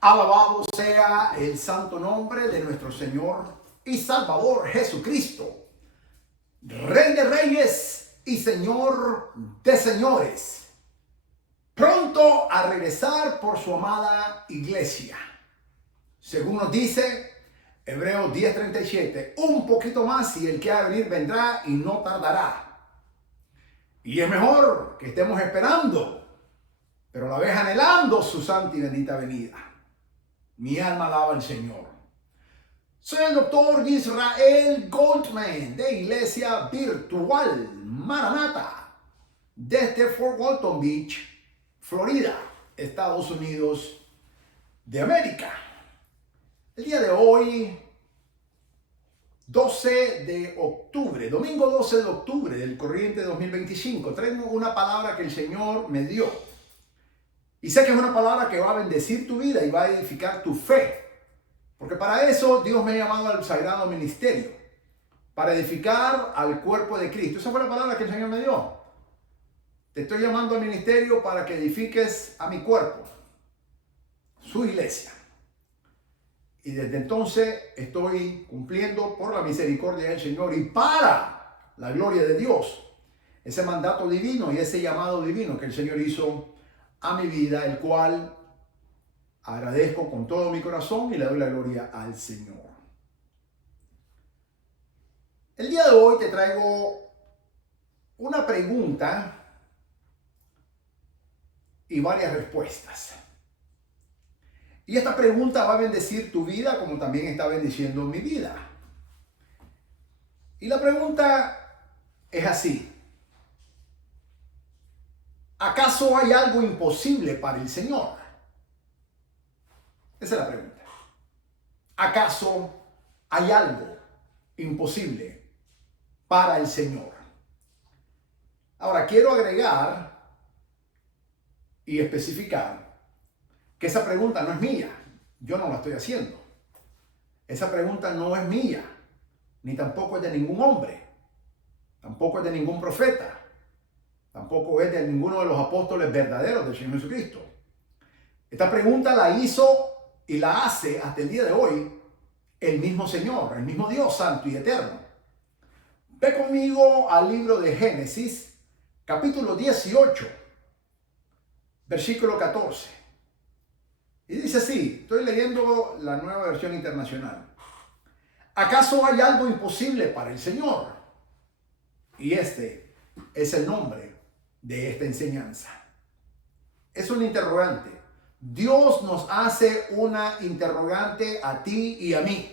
Alabado sea el santo nombre de nuestro Señor y Salvador Jesucristo, Rey de Reyes y Señor de Señores, pronto a regresar por su amada iglesia. Según nos dice Hebreos 10:37, un poquito más y el que ha de venir vendrá y no tardará. Y es mejor que estemos esperando, pero a la vez anhelando su santa y bendita venida. Mi alma alaba al Señor. Soy el doctor Israel Goldman de Iglesia Virtual Maranata desde Fort Walton Beach, Florida, Estados Unidos de América. El día de hoy, 12 de octubre, domingo 12 de octubre del corriente 2025, traigo una palabra que el Señor me dio. Y sé que es una palabra que va a bendecir tu vida y va a edificar tu fe. Porque para eso Dios me ha llamado al sagrado ministerio. Para edificar al cuerpo de Cristo. Esa fue la palabra que el Señor me dio. Te estoy llamando al ministerio para que edifiques a mi cuerpo. Su iglesia. Y desde entonces estoy cumpliendo por la misericordia del Señor y para la gloria de Dios. Ese mandato divino y ese llamado divino que el Señor hizo a mi vida, el cual agradezco con todo mi corazón y le doy la gloria al Señor. El día de hoy te traigo una pregunta y varias respuestas. Y esta pregunta va a bendecir tu vida como también está bendiciendo mi vida. Y la pregunta es así. ¿Acaso hay algo imposible para el Señor? Esa es la pregunta. ¿Acaso hay algo imposible para el Señor? Ahora, quiero agregar y especificar que esa pregunta no es mía. Yo no la estoy haciendo. Esa pregunta no es mía, ni tampoco es de ningún hombre, tampoco es de ningún profeta, tampoco es de ninguno de los apóstoles verdaderos del Señor Jesucristo. Esta pregunta la hizo y la hace hasta el día de hoy el mismo Señor, el mismo Dios santo y eterno. Ve conmigo al libro de Génesis, capítulo 18, versículo 14. Y dice así, estoy leyendo la Nueva Versión Internacional. ¿Acaso hay algo imposible para el Señor? Y este es el nombre de esta enseñanza. Es un interrogante. Dios nos hace una interrogante a ti y a mí.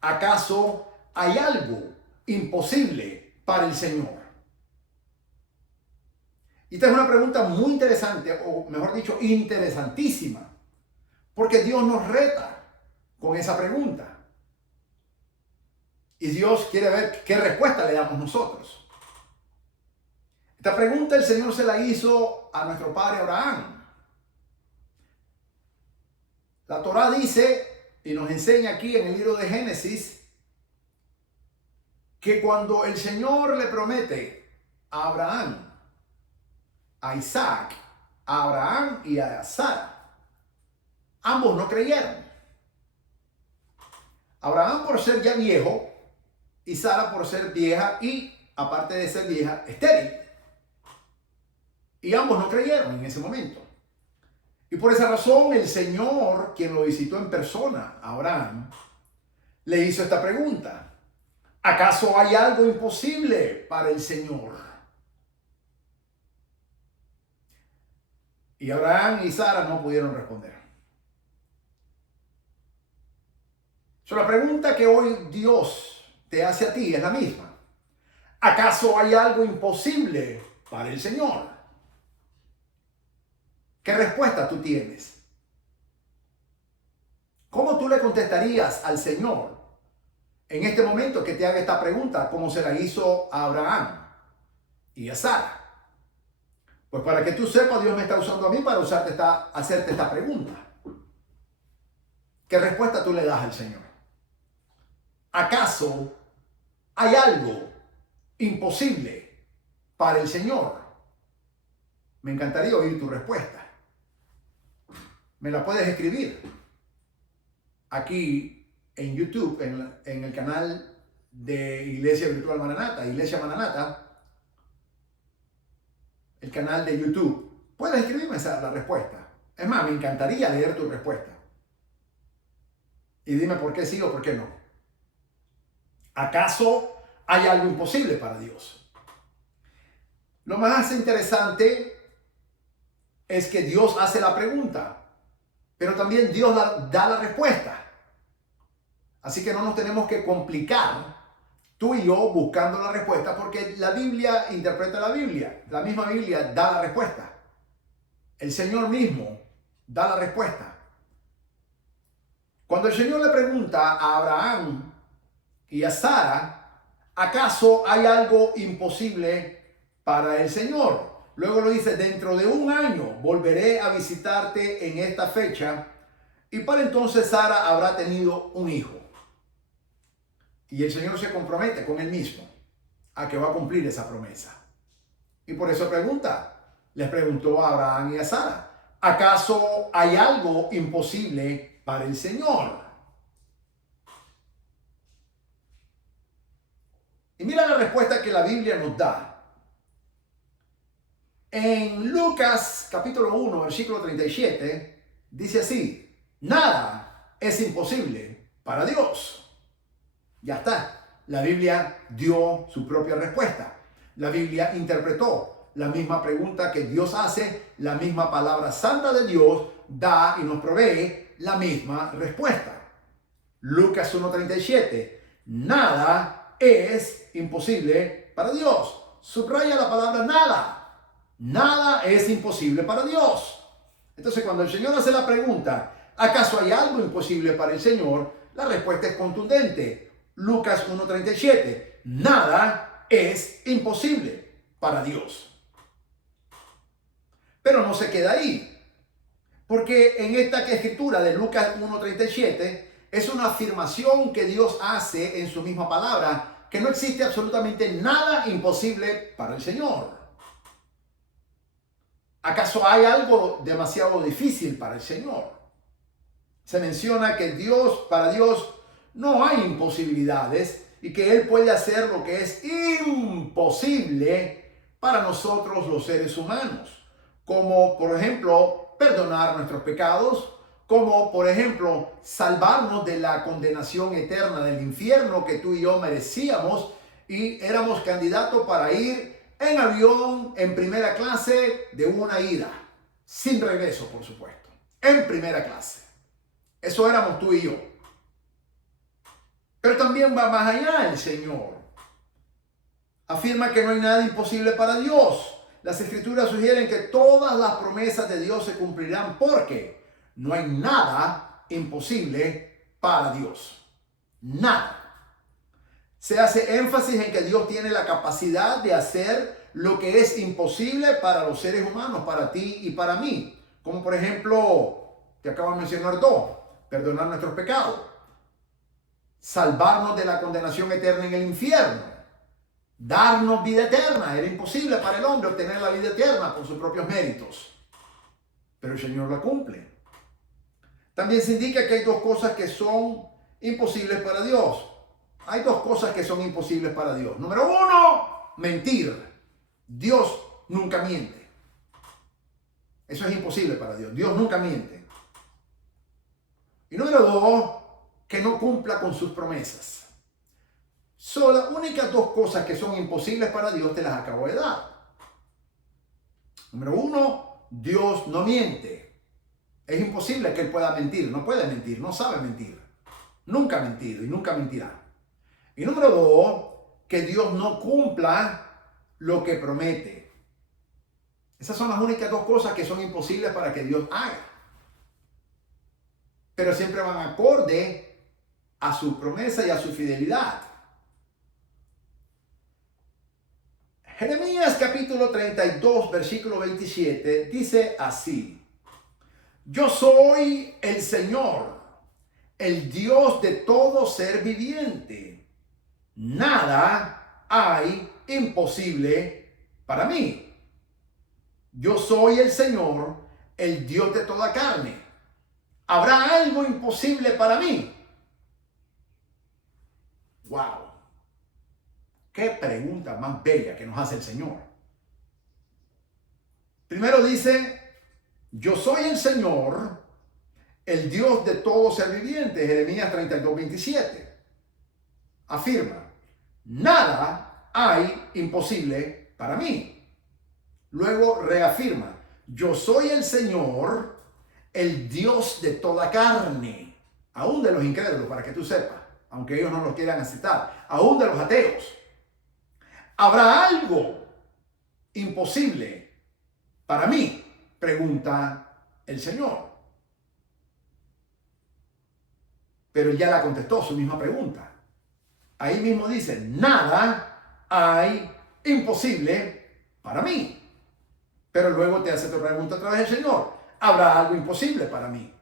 ¿Acaso hay algo imposible para el Señor? Y esta es una pregunta muy interesante, o mejor dicho, interesantísima, porque Dios nos reta con esa pregunta. Y Dios quiere ver qué respuesta le damos nosotros. Esta pregunta el Señor se la hizo a nuestro padre Abraham. La Torá dice y nos enseña aquí en el libro de Génesis que cuando el Señor le promete a Abraham, a Isaac, a Abraham y a Sara, ambos no creyeron. Abraham por ser ya viejo y Sara por ser vieja y, aparte de ser vieja, estéril. Y ambos no creyeron en ese momento. Y por esa razón el Señor, quien lo visitó en persona a Abraham, le hizo esta pregunta. ¿Acaso hay algo imposible para el Señor? Y Abraham y Sara no pudieron responder. La pregunta que hoy Dios te hace a ti es la misma. ¿Acaso hay algo imposible para el Señor? ¿Qué respuesta tú tienes? ¿Cómo tú le contestarías al Señor en este momento que te haga esta pregunta, como se la hizo a Abraham y a Sara? Pues para que tú sepas, Dios me está usando a mí para hacerte esta pregunta. ¿Qué respuesta tú le das al Señor? ¿Acaso hay algo imposible para el Señor? Me encantaría oír tu respuesta. me la puedes escribir aquí en YouTube, en el canal de Iglesia Virtual Maranata, Iglesia Maranata, el canal de YouTube. Puedes escribirme la respuesta. Es más, me encantaría leer tu respuesta. Y dime por qué sí o por qué no. ¿Acaso hay algo imposible para Dios? Lo más interesante es que Dios hace la pregunta, pero también Dios da la respuesta. Así que no nos tenemos que complicar tú y yo buscando la respuesta, porque la Biblia interpreta la Biblia. La misma Biblia da la respuesta. El Señor mismo da la respuesta. Cuando el Señor le pregunta a Abraham y a Sara, ¿acaso hay algo imposible para el Señor? Luego lo dice, dentro de un año volveré a visitarte en esta fecha, y para entonces Sara habrá tenido un hijo. Y el Señor se compromete con él mismo a que va a cumplir esa promesa. Y por eso les preguntó a Abraham y a Sara, ¿acaso hay algo imposible para el Señor? Y mira la respuesta que la Biblia nos da. En Lucas capítulo 1, versículo 37, dice así, nada es imposible para Dios. Ya está. La Biblia dio su propia respuesta. La Biblia interpretó la misma pregunta que Dios hace, la misma palabra santa de Dios da y nos provee la misma respuesta. Lucas 1:37. Nada es imposible para Dios. Subraya la palabra nada. Nada es imposible para Dios. Entonces, cuando el Señor hace la pregunta, ¿acaso hay algo imposible para el Señor? La respuesta es contundente. Lucas 1:37. Nada es imposible para Dios. Pero no se queda ahí. Porque en esta escritura de Lucas 1:37 es una afirmación que Dios hace en su misma palabra, que no existe absolutamente nada imposible para el Señor. ¿Acaso hay algo demasiado difícil para el Señor? Se menciona que para Dios no hay imposibilidades y que Él puede hacer lo que es imposible para nosotros los seres humanos, como por ejemplo perdonar nuestros pecados, como por ejemplo salvarnos de la condenación eterna del infierno que tú y yo merecíamos y éramos candidatos para ir en avión en primera clase de una ida, sin regreso por supuesto, en primera clase. Eso éramos tú y yo. Pero también va más allá el Señor. Afirma que no hay nada imposible para Dios. Las Escrituras sugieren que todas las promesas de Dios se cumplirán porque no hay nada imposible para Dios. Nada. Se hace énfasis en que Dios tiene la capacidad de hacer lo que es imposible para los seres humanos, para ti y para mí. Como por ejemplo, te acabo de mencionar dos: perdonar nuestros pecados, salvarnos de la condenación eterna en el infierno, darnos vida eterna. Era imposible para el hombre obtener la vida eterna por sus propios méritos, pero el Señor la cumple. También se indica que hay dos cosas que son imposibles para Dios. Hay dos cosas que son imposibles para Dios. Número uno, mentir. Dios nunca miente. Eso es imposible para Dios. Dios nunca miente. Y número dos, que no cumpla con sus promesas. Son las únicas dos cosas que son imposibles para Dios, te las acabo de dar. Número uno, Dios no miente. Es imposible que Él pueda mentir. No puede mentir, no sabe mentir. Nunca ha mentido y nunca mentirá. Y número dos, que Dios no cumpla lo que promete. Esas son las únicas dos cosas que son imposibles para que Dios haga. Pero siempre van acorde a su promesa y a su fidelidad. Jeremías capítulo 32, versículo 27 dice así: yo soy el Señor, el Dios de todo ser viviente. Nada hay imposible para mí. Yo soy el Señor, el Dios de toda carne. ¿Habrá algo imposible para mí? ¡Wow! ¡Qué pregunta más bella que nos hace el Señor! Primero dice, yo soy el Señor, el Dios de todo ser viviente. Jeremías 32:27. Afirma, nada hay imposible para mí. Luego reafirma, yo soy el Señor, el Dios de toda carne, aún de los incrédulos, para que tú sepas, aunque ellos no lo quieran aceptar, aún de los ateos. ¿Habrá algo imposible para mí? Pregunta el Señor. Pero él ya la contestó su misma pregunta. Ahí mismo dice, nada hay imposible para mí. Pero luego te hace otra pregunta otra vez el Señor. ¿Habrá algo imposible para mí?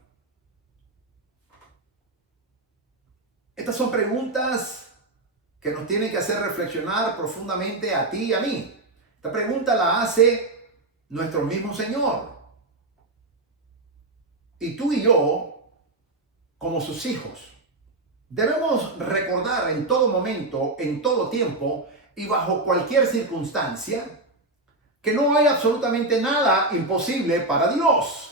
Estas son preguntas que nos tienen que hacer reflexionar profundamente a ti y a mí. Esta pregunta la hace nuestro mismo Señor. Y tú y yo, como sus hijos, debemos recordar en todo momento, en todo tiempo y bajo cualquier circunstancia que no hay absolutamente nada imposible para Dios.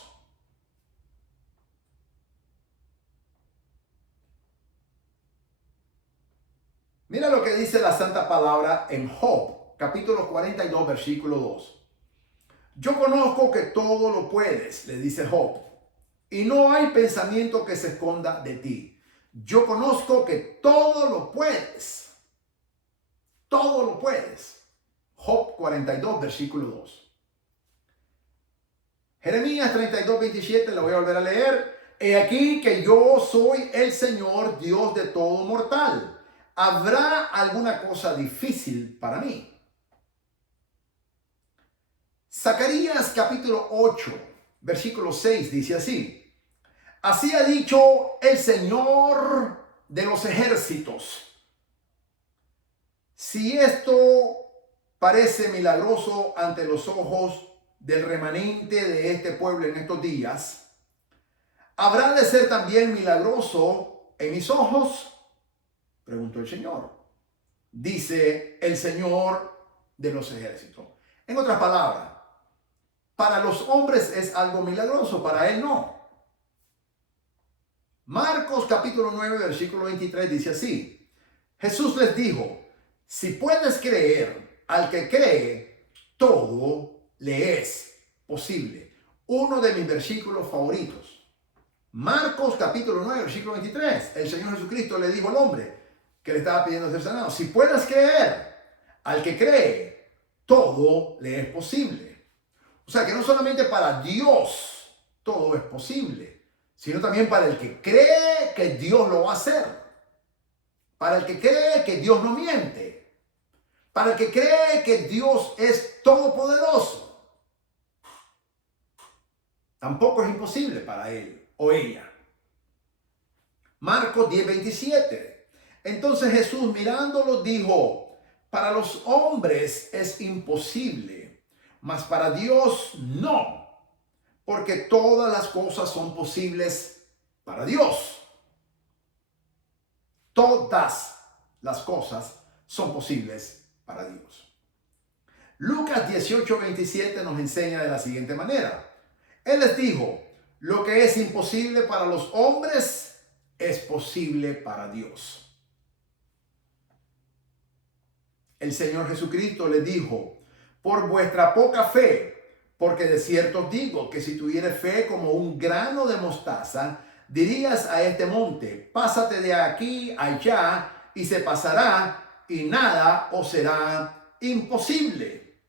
Mira lo que dice la Santa Palabra en Job, capítulo 42, versículo 2. Yo conozco que todo lo puedes, le dice Job, y no hay pensamiento que se esconda de ti. Yo conozco que todo lo puedes. Todo lo puedes. Job 42, versículo 2. Jeremías 32, 27, lo voy a volver a leer. He aquí que yo soy el Señor, Dios de todo mortal. ¿Habrá alguna cosa difícil para mí? Zacarías capítulo 8, versículo 6 dice así. Así ha dicho el Señor de los ejércitos. Si esto parece milagroso ante los ojos del remanente de este pueblo en estos días, ¿habrá de ser también milagroso en mis ojos? Preguntó el Señor. Dice el Señor de los ejércitos. En otras palabras, para los hombres es algo milagroso, para Él no. Marcos capítulo 9, versículo 23 dice así. Jesús les dijo, si puedes creer, al que cree, todo le es posible. Uno de mis versículos favoritos. Marcos capítulo 9, versículo 23. El Señor Jesucristo le dijo al hombre que le estaba pidiendo ser sanado, si puedes creer, al que cree, todo le es posible. O sea que no solamente para Dios todo es posible, sino también para el que cree que Dios lo va a hacer. Para el que cree que Dios no miente. Para el que cree que Dios es todopoderoso. Tampoco es imposible para él o ella. Marcos 10, 27. Entonces Jesús mirándolo dijo, para los hombres es imposible, mas para Dios no, porque todas las cosas son posibles para Dios. Todas las cosas son posibles para Dios. Lucas 18, 27 nos enseña de la siguiente manera. Él les dijo, lo que es imposible para los hombres es posible para Dios. El Señor Jesucristo les dijo, por vuestra poca fe, porque de cierto os digo que si tuvieres fe como un grano de mostaza, dirías a este monte, pásate de aquí allá, y se pasará, y nada os será imposible.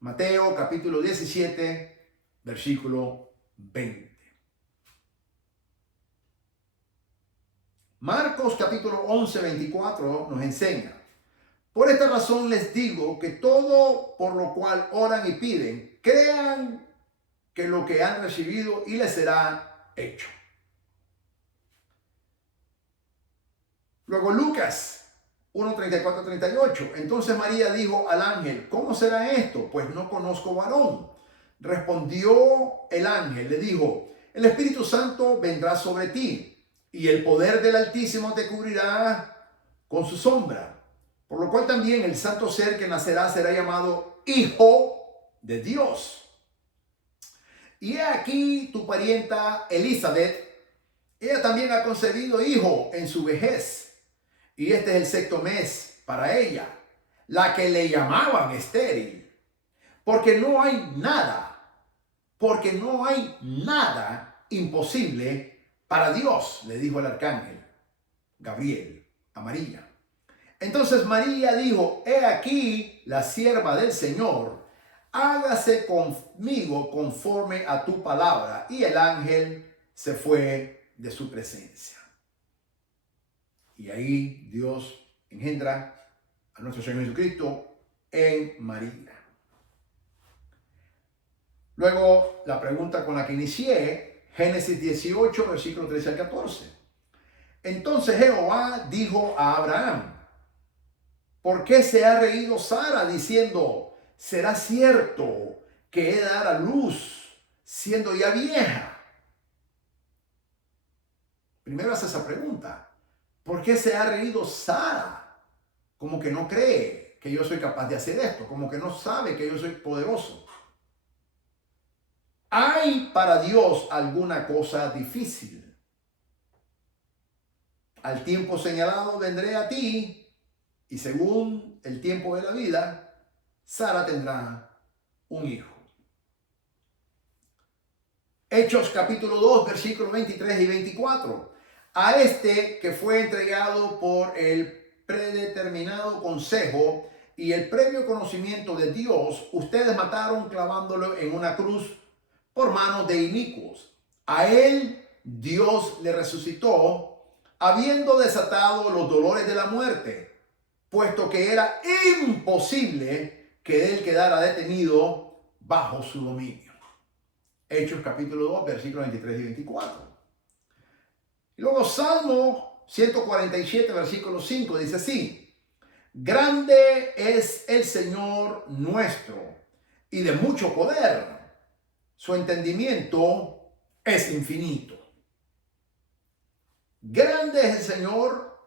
Mateo capítulo 17, versículo 20. Marcos capítulo 11, 24 nos enseña. Por esta razón les digo que todo por lo cual oran y piden, crean que lo que han recibido y les será hecho. Luego Lucas 1, 34, 38. Entonces María dijo al ángel, ¿cómo será esto? Pues no conozco varón. Respondió el ángel, le dijo, el Espíritu Santo vendrá sobre ti y el poder del Altísimo te cubrirá con su sombra. Por lo cual también el santo ser que nacerá será llamado Hijo de Dios. Y he aquí tu parienta Elizabeth, ella también ha concebido hijo en su vejez. Y este es el sexto mes para ella, la que le llamaban estéril. Porque no hay nada imposible para Dios, le dijo el arcángel Gabriel a María. Entonces María dijo, he aquí la sierva del Señor, hágase conmigo conforme a tu palabra. Y el ángel se fue de su presencia. Y ahí Dios engendra a nuestro Señor Jesucristo en María. Luego, la pregunta con la que inicié, Génesis 18, versículo 13 al 14. Entonces Jehová dijo a Abraham, ¿por qué se ha reído Sara diciendo, será cierto que he de dar a luz siendo ya vieja? Primero hace esa pregunta. ¿Por qué se ha reído Sara? Como que no cree que yo soy capaz de hacer esto, como que no sabe que yo soy poderoso. ¿Hay para Dios alguna cosa difícil? Al tiempo señalado vendré a ti, y según el tiempo de la vida, Sara tendrá un hijo. Hechos capítulo 2, versículos 23 y 24. A este que fue entregado por el predeterminado consejo y el previo conocimiento de Dios, ustedes mataron clavándolo en una cruz por manos de inicuos. A él Dios le resucitó, habiendo desatado los dolores de la muerte, puesto que era imposible que él quedara detenido bajo su dominio. Hechos capítulo 2, versículos 23 y 24. Y luego Salmo 147, versículo 5 dice así: grande es el Señor nuestro y de mucho poder. Su entendimiento es infinito. Grande es el Señor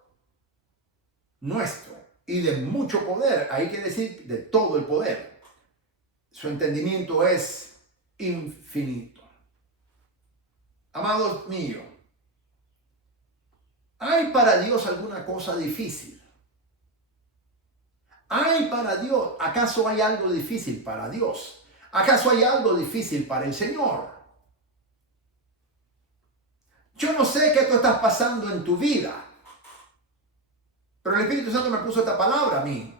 nuestro y de mucho poder. Ahí quiere decir de todo el poder. Su entendimiento es infinito. Amados míos, ¿hay para Dios alguna cosa difícil? ¿Hay para Dios? ¿Acaso hay algo difícil para Dios? ¿Acaso hay algo difícil para el Señor? Yo no sé qué tú estás pasando en tu vida, pero el Espíritu Santo me puso esta palabra a mí.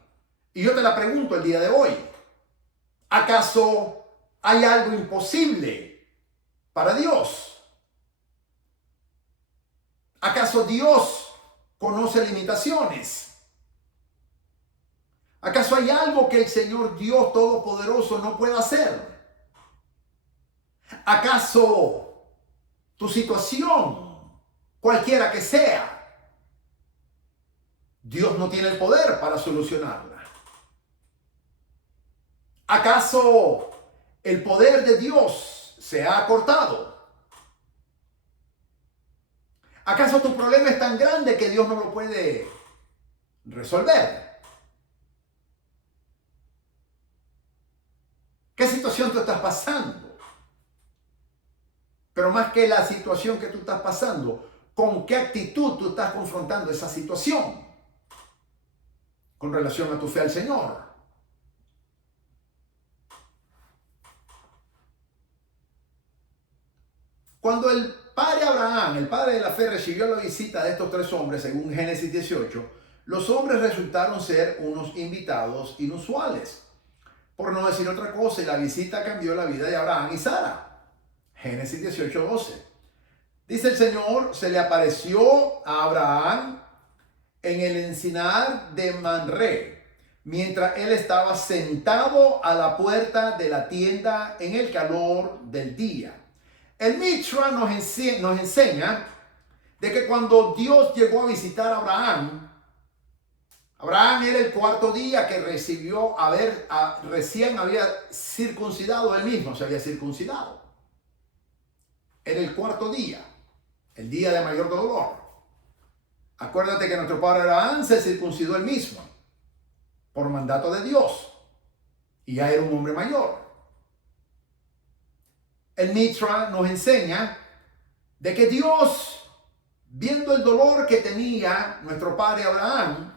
Y yo te la pregunto el día de hoy. ¿Acaso hay algo imposible para Dios? ¿Acaso Dios conoce limitaciones? ¿Acaso hay algo que el Señor Dios Todopoderoso no pueda hacer? ¿Acaso tu situación, cualquiera que sea, Dios no tiene el poder para solucionarla? ¿Acaso el poder de Dios se ha acortado? ¿Acaso tu problema es tan grande que Dios no lo puede resolver? ¿Qué situación tú estás pasando? Pero más que la situación que tú estás pasando, ¿con qué actitud tú estás confrontando esa situación con relación a tu fe al Señor? Cuando el padre Abraham, el padre de la fe, recibió la visita de estos tres hombres, según Génesis 18, los hombres resultaron ser unos invitados inusuales. Por no decir otra cosa, y la visita cambió la vida de Abraham y Sara. Génesis 18, 12. Dice el Señor, se le apareció a Abraham en el encinar de Manré, mientras él estaba sentado a la puerta de la tienda en el calor del día. El Mishra nos enseña de que cuando Dios llegó a visitar a Abraham era el cuarto día que recién había circuncidado, él mismo se había circuncidado. era el cuarto día, el día de mayor dolor. Acuérdate que nuestro padre Abraham se circuncidó él mismo por mandato de Dios y ya era un hombre mayor. El Mitra nos enseña de que Dios, viendo el dolor que tenía nuestro padre Abraham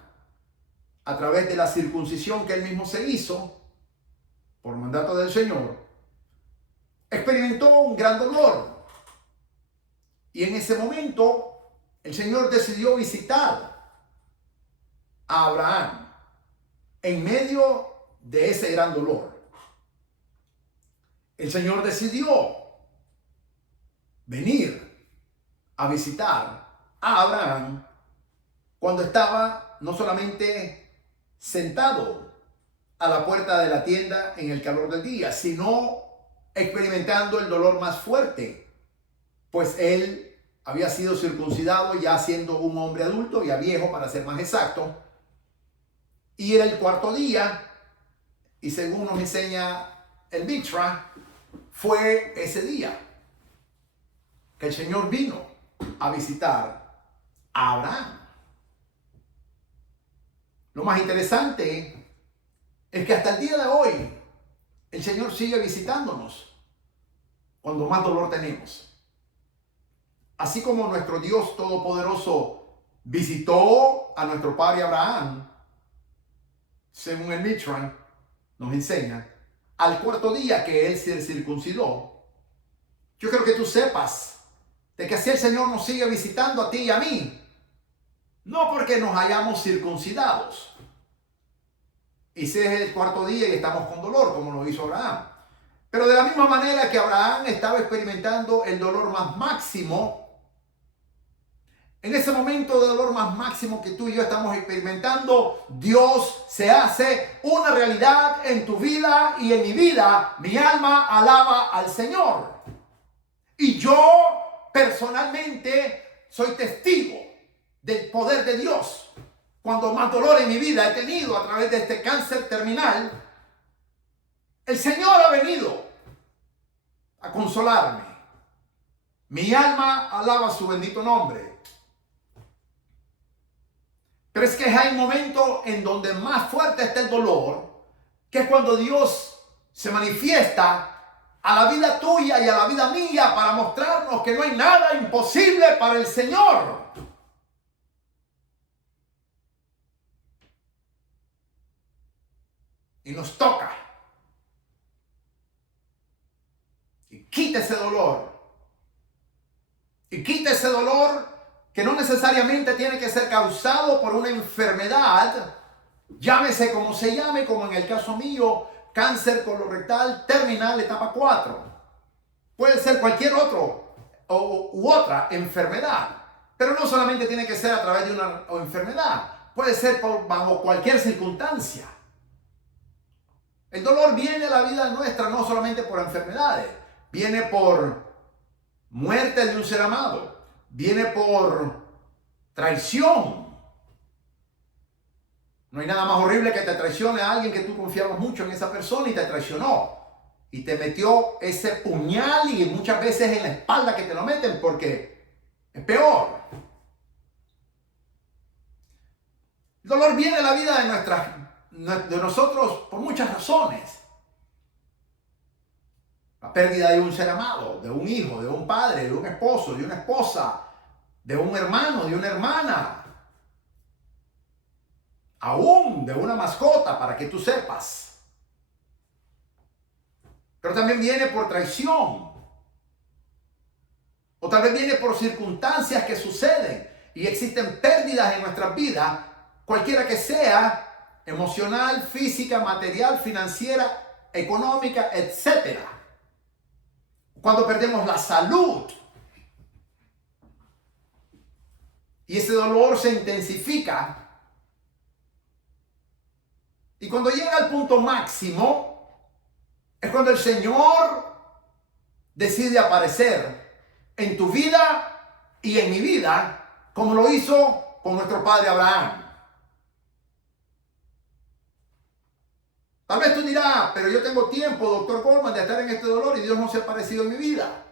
a través de la circuncisión que él mismo se hizo por mandato del Señor, experimentó un gran dolor. Y en ese momento el Señor decidió visitar a Abraham en medio de ese gran dolor. El Señor decidió venir a visitar a Abraham cuando estaba no solamente sentado a la puerta de la tienda en el calor del día, sino experimentando el dolor más fuerte, pues él había sido circuncidado ya siendo un hombre adulto, ya viejo para ser más exacto, y era el cuarto día, y según nos enseña el Mitra, fue ese día que el Señor vino a visitar a Abraham. Lo más interesante es que hasta el día de hoy el Señor sigue visitándonos cuando más dolor tenemos. Así como nuestro Dios Todopoderoso visitó a nuestro padre Abraham, según el Mitra nos enseña, al cuarto día que él se circuncidó. Yo quiero que tú sepas de que así el Señor nos sigue visitando a ti y a mí, no porque nos hayamos circuncidados y si es el cuarto día y estamos con dolor como lo hizo Abraham, pero de la misma manera que Abraham estaba experimentando el dolor más máximo, en ese momento de dolor más máximo que tú y yo estamos experimentando, Dios se hace una realidad en tu vida y en mi vida. Mi alma alaba al Señor. Y yo personalmente soy testigo del poder de Dios. Cuando más dolor en mi vida he tenido a través de este cáncer terminal, el Señor ha venido a consolarme. Mi alma alaba su bendito nombre. Pero es que hay momentos en donde más fuerte está el dolor, que es cuando Dios se manifiesta a la vida tuya y a la vida mía para mostrarnos que no hay nada imposible para el Señor. Y nos toca. Y quita ese dolor. Y quita ese dolor que no necesariamente tiene que ser causado por una enfermedad, llámese como se llame, como en el caso mío, cáncer colorectal terminal etapa 4. Puede ser cualquier otro u otra enfermedad, pero no solamente tiene que ser a través de una enfermedad, puede ser bajo cualquier circunstancia. El dolor viene a la vida nuestra no solamente por enfermedades, viene por muerte de un ser amado, viene por traición. No hay nada más horrible que te traicione a alguien que tú confiabas mucho en esa persona y te traicionó. Y te metió ese puñal y muchas veces en la espalda que te lo meten porque es peor. El dolor viene a la vida de nosotros por muchas razones. La pérdida de un ser amado, de un hijo, de un padre, de un esposo, de una esposa, de un hermano, de una hermana, aún de una mascota, para que tú sepas. Pero también viene por traición. O tal vez viene por circunstancias que suceden y existen pérdidas en nuestras vidas, cualquiera que sea, emocional, física, material, financiera, económica, etcétera. Cuando perdemos la salud y ese dolor se intensifica, y cuando llega al punto máximo es cuando el Señor decide aparecer en tu vida y en mi vida, como lo hizo con nuestro padre Abraham. Tal vez tú dirás, pero yo tengo tiempo, doctor Goldman, de estar en este dolor y Dios no se ha aparecido en mi vida.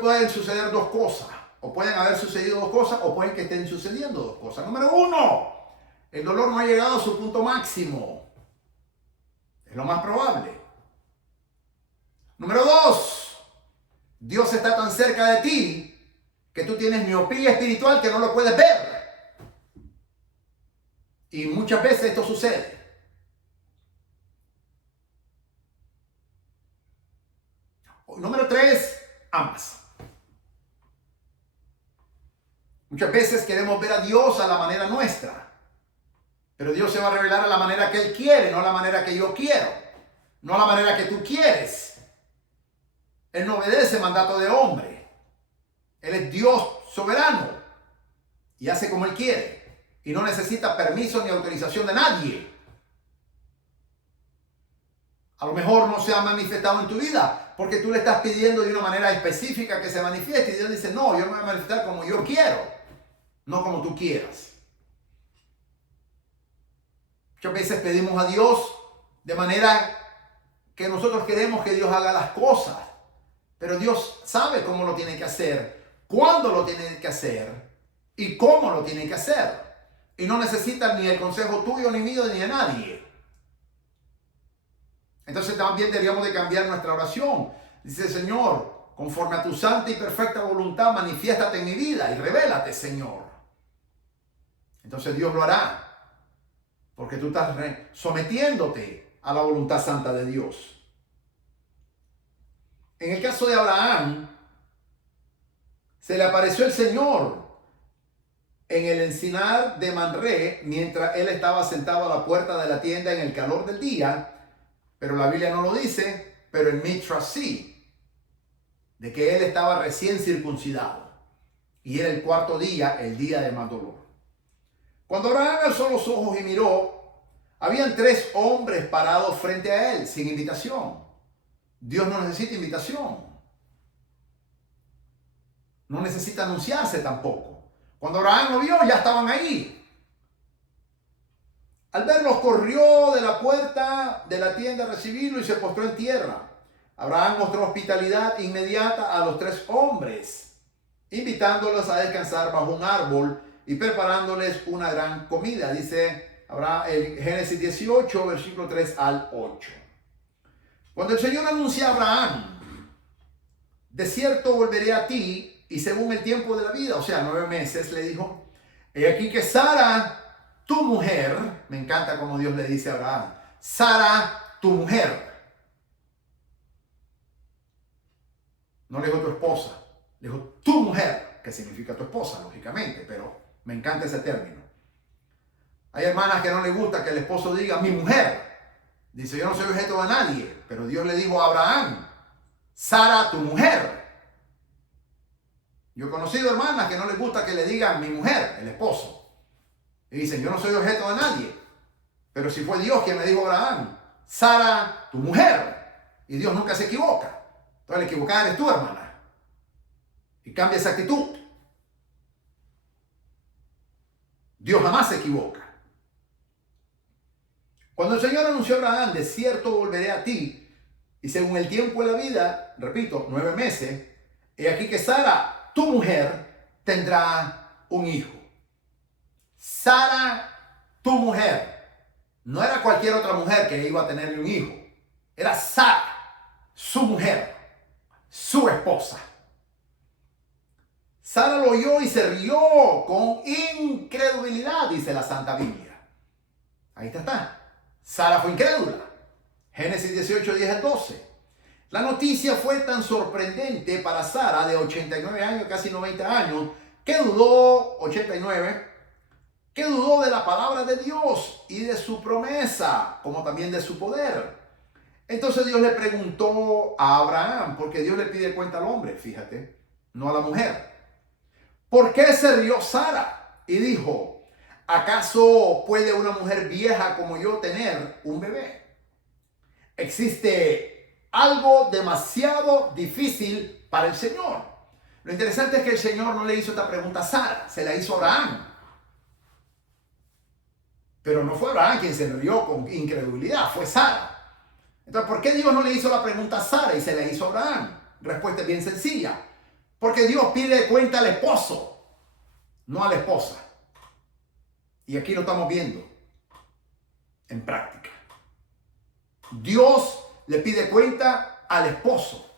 pueden suceder dos cosas. O pueden haber sucedido dos cosas o pueden que estén sucediendo dos cosas. Número uno, el dolor no ha llegado a su punto máximo. Es lo más probable. Número dos, Dios está tan cerca de ti que tú tienes miopía espiritual que no lo puedes ver. Y muchas veces esto sucede. Número tres, ambas. Muchas veces queremos ver a Dios a la manera nuestra. Pero Dios se va a revelar a la manera que Él quiere, no a la manera que yo quiero. No a la manera que tú quieres. Él no obedece mandato de hombre. Él es Dios soberano. Y hace como Él quiere. Y no necesita permiso ni autorización de nadie. A lo mejor no se ha manifestado en tu vida porque tú le estás pidiendo de una manera específica que se manifieste. Y Dios dice, no, yo me voy a manifestar como yo quiero, no como tú quieras. Muchas veces pedimos a Dios de manera que nosotros queremos que Dios haga las cosas. Pero Dios sabe cómo lo tiene que hacer, cuándo lo tiene que hacer y cómo lo tiene que hacer. Y no necesita ni el consejo tuyo, ni mío, ni de nadie. Entonces también deberíamos de cambiar nuestra oración. Dice, Señor, conforme a tu santa y perfecta voluntad, manifiéstate en mi vida y revélate, Señor. Entonces Dios lo hará. Porque tú estás sometiéndote a la voluntad santa de Dios. En el caso de Abraham, se le apareció el Señor en el encinar de Mamre mientras él estaba sentado a la puerta de la tienda en el calor del día. Pero la Biblia no lo dice, pero el Mitra sí, de que él estaba recién circuncidado. Y era el cuarto día, el día de más dolor. Cuando Abraham alzó los ojos y miró, habían tres hombres parados frente a él, sin invitación. Dios no necesita invitación. No necesita anunciarse tampoco. Cuando Abraham lo vio, ya estaban ahí. Al verlos, corrió de la puerta de la tienda a recibirlo y se postró en tierra. Abraham mostró hospitalidad inmediata a los tres hombres, invitándolos a descansar bajo un árbol y preparándoles una gran comida. Dice Génesis 18, versículo 3 al 8. Cuando el Señor anunció a Abraham, de cierto volveré a ti y según el tiempo de la vida, o sea, 9 meses, le dijo, he aquí que Sara, tu mujer, me encanta como Dios le dice a Abraham, Sara, tu mujer. No le dijo tu esposa, le dijo tu mujer, que significa tu esposa, lógicamente, pero me encanta ese término. Hay hermanas que no les gusta que el esposo diga mi mujer. Dice, yo no soy objeto de nadie, pero Dios le dijo a Abraham, Sara, tu mujer. Yo he conocido hermanas que no les gusta que le digan mi mujer, el esposo. Y dicen, yo no soy objeto de nadie. Pero si fue Dios quien me dijo a Abraham, Sara, tu mujer. Y Dios nunca se equivoca. Entonces la equivocada eres tú, hermana. Y cambia esa actitud. Dios jamás se equivoca. Cuando el Señor anunció a Abraham, de cierto volveré a ti. Y según el tiempo de la vida, repito, 9 meses, he aquí que Sara, tu mujer, tendrá un hijo. Sara, tu mujer, no era cualquier otra mujer que iba a tenerle un hijo. Era Sara, su mujer, su esposa. Sara lo oyó y se rió con incredulidad, dice la Santa Biblia. Ahí está. Sara fue incrédula. Génesis 18, 10 al 12. La noticia fue tan sorprendente para Sara, de 89 años, casi 90 años, que dudó, 89, que dudó de la palabra de Dios y de su promesa, como también de su poder. Entonces Dios le preguntó a Abraham, porque Dios le pide cuenta al hombre, fíjate, no a la mujer. ¿Por qué se rió Sara? Y dijo, ¿acaso puede una mujer vieja como yo tener un bebé? Existe algo demasiado difícil para el Señor. Lo interesante es que el Señor no le hizo esta pregunta a Sara, se la hizo a Abraham. Pero no fue Abraham quien se rió con incredulidad, fue Sara. Entonces, ¿por qué Dios no le hizo la pregunta a Sara y se la hizo a Abraham? Respuesta bien sencilla. Porque Dios pide cuenta al esposo, no a la esposa. Y aquí lo estamos viendo en práctica. Dios le pide cuenta al esposo,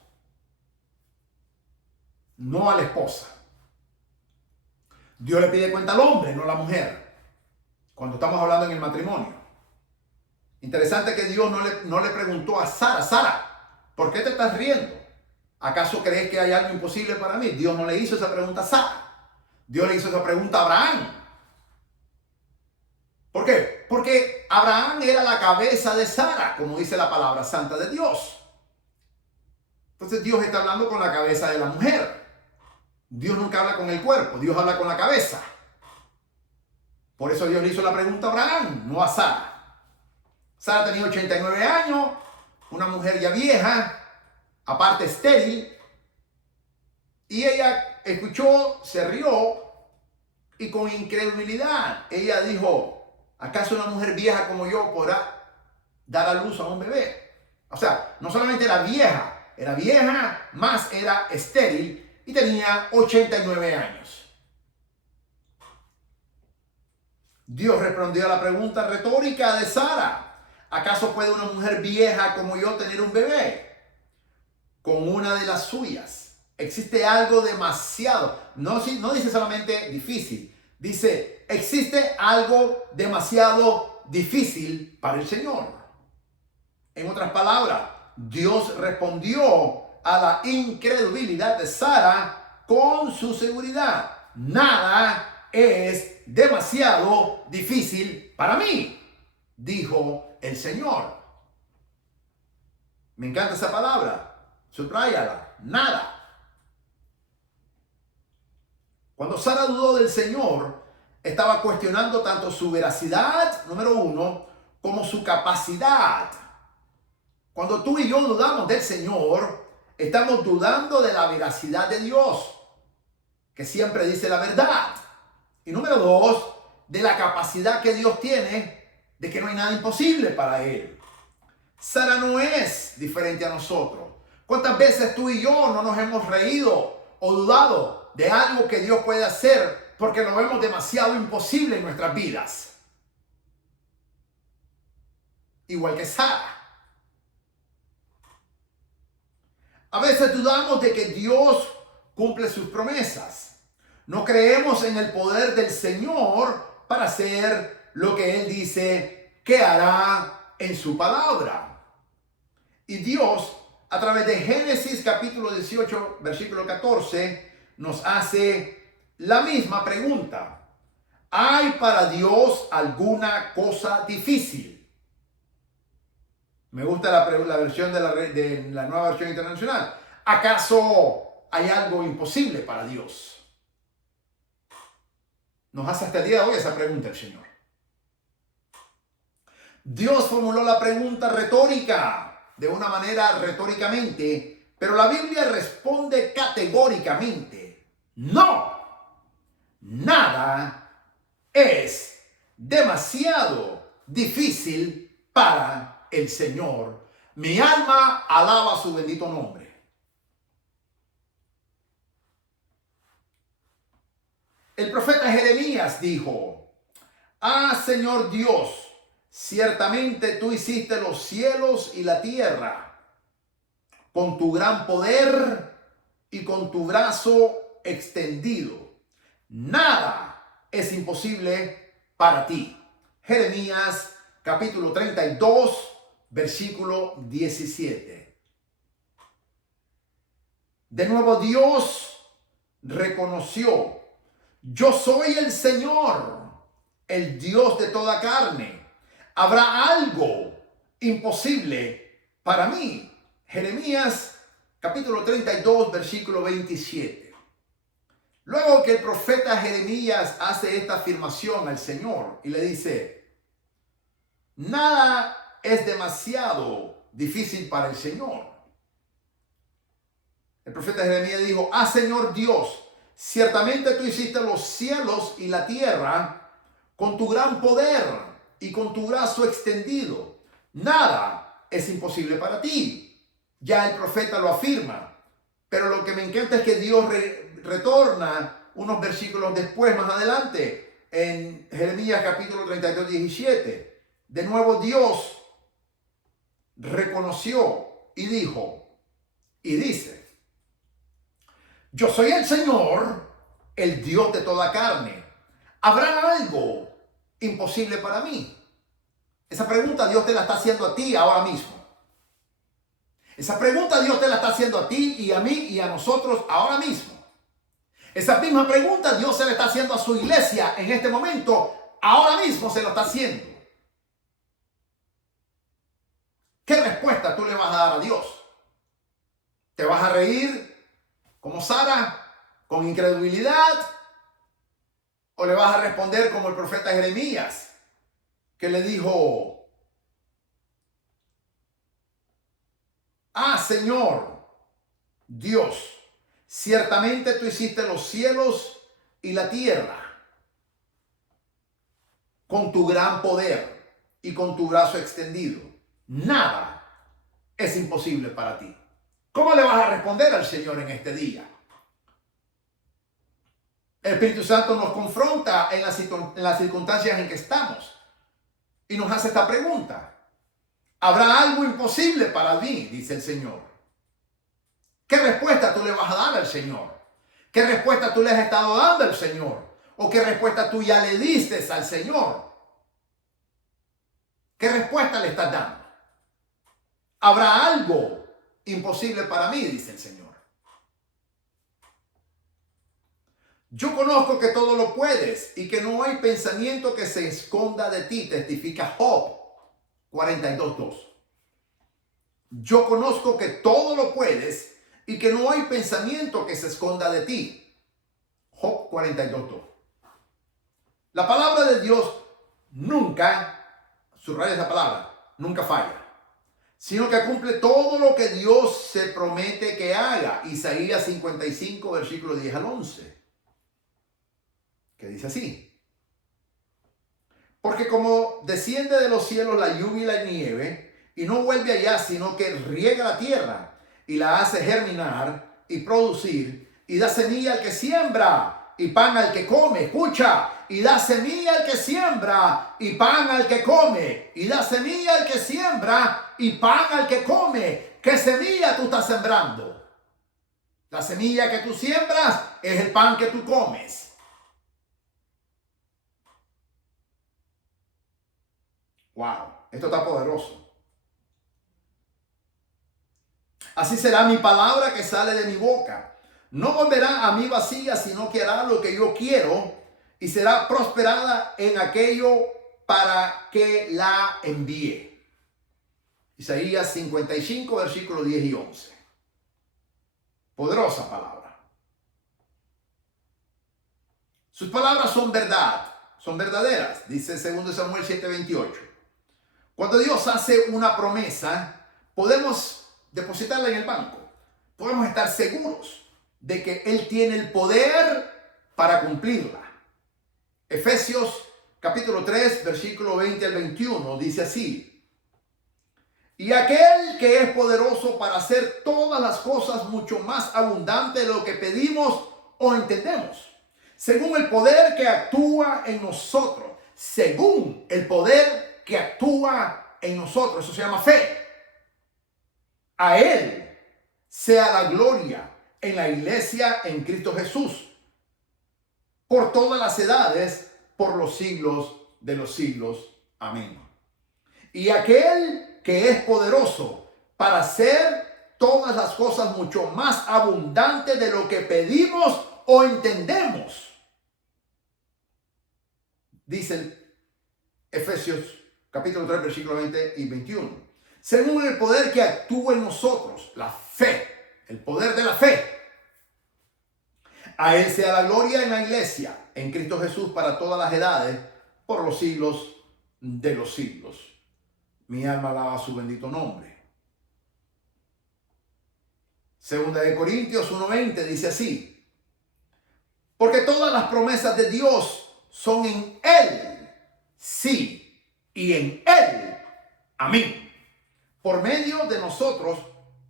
no a la esposa. Dios le pide cuenta al hombre, no a la mujer, cuando estamos hablando en el matrimonio. Interesante que Dios no le preguntó a Sara, Sara, ¿por qué te estás riendo? ¿Acaso crees que hay algo imposible para mí? Dios no le hizo esa pregunta a Sara. Dios le hizo esa pregunta a Abraham. ¿Por qué? Porque Abraham era la cabeza de Sara, como dice la palabra santa de Dios. Entonces Dios está hablando con la cabeza de la mujer. Dios nunca habla con el cuerpo, Dios habla con la cabeza. Por eso Dios le hizo la pregunta a Abraham, no a Sara. Sara tenía 89 años, una mujer ya vieja, aparte estéril, y ella escuchó, se rió, y con incredulidad ella dijo, ¿acaso una mujer vieja como yo podrá dar a luz a un bebé? O sea, no solamente era vieja, más era estéril y tenía 89 años. Dios respondió a la pregunta retórica de Sara. ¿Acaso puede una mujer vieja como yo tener un bebé con una de las suyas? Existe algo demasiado, no dice solamente difícil, dice, existe algo demasiado difícil para el Señor. En otras palabras, Dios respondió a la incredulidad de Sara con su seguridad. Nada es demasiado difícil para mí, dijo el Señor. Me encanta esa palabra, subráyala, nada. Cuando Sara dudó del Señor, estaba cuestionando tanto su veracidad, número uno, como su capacidad. Cuando tú y yo dudamos del Señor, estamos dudando de la veracidad de Dios, que siempre dice la verdad. Y número dos, de la capacidad que Dios tiene de que no hay nada imposible para Él. Sara no es diferente a nosotros. ¿Cuántas veces tú y yo no nos hemos reído o dudado de algo que Dios puede hacer porque lo vemos demasiado imposible en nuestras vidas? Igual que Sara. A veces dudamos de que Dios cumple sus promesas. No creemos en el poder del Señor para hacer lo que Él dice que hará en su palabra. Y Dios, a través de Génesis capítulo 18, versículo 14, nos hace la misma pregunta. ¿Hay para Dios alguna cosa difícil? Me gusta la versión de la nueva versión internacional. ¿Acaso hay algo imposible para Dios? Nos hace hasta el día de hoy esa pregunta el Señor. Dios formuló la pregunta retórica, de una manera retóricamente, pero la Biblia responde categóricamente. No, nada es demasiado difícil para el Señor. Mi alma alaba su bendito nombre. El profeta Jeremías dijo, Señor Dios, ciertamente tú hiciste los cielos y la tierra con tu gran poder y con tu brazo extendido. Nada es imposible para ti. Jeremías capítulo 32, versículo 17. De nuevo Dios reconoció, yo soy el Señor, el Dios de toda carne. ¿Habrá algo imposible para mí? Jeremías capítulo 32, versículo 27. Luego que el profeta Jeremías hace esta afirmación al Señor y le dice, nada es demasiado difícil para el Señor. El profeta Jeremías dijo, Señor Dios, ciertamente tú hiciste los cielos y la tierra con tu gran poder y con tu brazo extendido. Nada es imposible para ti. Ya el profeta lo afirma. Pero lo que me encanta es que Dios retorna unos versículos después, más adelante, en Jeremías capítulo 32, 17. De nuevo Dios reconoció y dijo, y dice, yo soy el Señor, el Dios de toda carne. ¿Habrá algo imposible para mí? Esa pregunta Dios te la está haciendo a ti ahora mismo. Esa pregunta Dios te la está haciendo a ti y a mí y a nosotros ahora mismo. Esa misma pregunta Dios se la está haciendo a su iglesia en este momento. Ahora mismo se lo está haciendo. ¿Qué respuesta tú le vas a dar a Dios? ¿Te vas a reír como Sara, con incredulidad? ¿O le vas a responder como el profeta Jeremías, que le dijo, Señor, Dios, ciertamente tú hiciste los cielos y la tierra con tu gran poder y con tu brazo extendido. Nada es imposible para ti. ¿Cómo le vas a responder al Señor en este día? El Espíritu Santo nos confronta en las circunstancias en que estamos y nos hace esta pregunta. ¿Habrá algo imposible para mí? Dice el Señor. ¿Qué respuesta tú le vas a dar al Señor? ¿Qué respuesta tú le has estado dando al Señor? ¿O qué respuesta tú ya le diste al Señor? ¿Qué respuesta le estás dando? ¿Habrá algo imposible para mí? Dice el Señor. Yo conozco que todo lo puedes y que no hay pensamiento que se esconda de ti, testifica Job 42:2. Yo conozco que todo lo puedes y que no hay pensamiento que se esconda de ti. Job 42:2. La palabra de Dios nunca, subraya esa palabra, nunca falla, sino que cumple todo lo que Dios se promete que haga. Isaías 55, versículo 10 al 11. Que dice así: porque como desciende de los cielos la lluvia y la nieve, y no vuelve allá, sino que riega la tierra, y la hace germinar y producir, y da semilla al que siembra, y pan al que come. Escucha, y da semilla al que siembra, y pan al que come, y da semilla al que siembra, y pan al que come. ¿Qué semilla tú estás sembrando? La semilla que tú siembras es el pan que tú comes. Wow, esto está poderoso. Así será mi palabra que sale de mi boca. No volverá a mí vacía, sino que hará lo que yo quiero y será prosperada en aquello para que la envíe. Isaías 55, versículos 10 y 11. Poderosa palabra. Sus palabras son verdad, son verdaderas, dice 2 Samuel 7:28. Cuando Dios hace una promesa, podemos depositarla en el banco. Podemos estar seguros de que Él tiene el poder para cumplirla. Efesios capítulo 3, versículo 20 al 21 dice así: y aquel que es poderoso para hacer todas las cosas mucho más abundante de lo que pedimos o entendemos, según el poder que actúa en nosotros, según el poder que actúa en nosotros. Eso se llama fe. A Él sea la gloria en la iglesia en Cristo Jesús, por todas las edades, por los siglos de los siglos. Amén. Y aquel que es poderoso para hacer todas las cosas mucho más abundante de lo que pedimos o entendemos. Dice Efesios capítulo 3, versículo 20 y 21. Según el poder que actúa en nosotros, la fe, el poder de la fe. A Él sea la gloria en la iglesia, en Cristo Jesús, para todas las edades, por los siglos de los siglos. Mi alma alaba su bendito nombre. Segunda de Corintios 1:20 dice así: porque todas las promesas de Dios son en Él, sí, y en Él, amén, por medio de nosotros,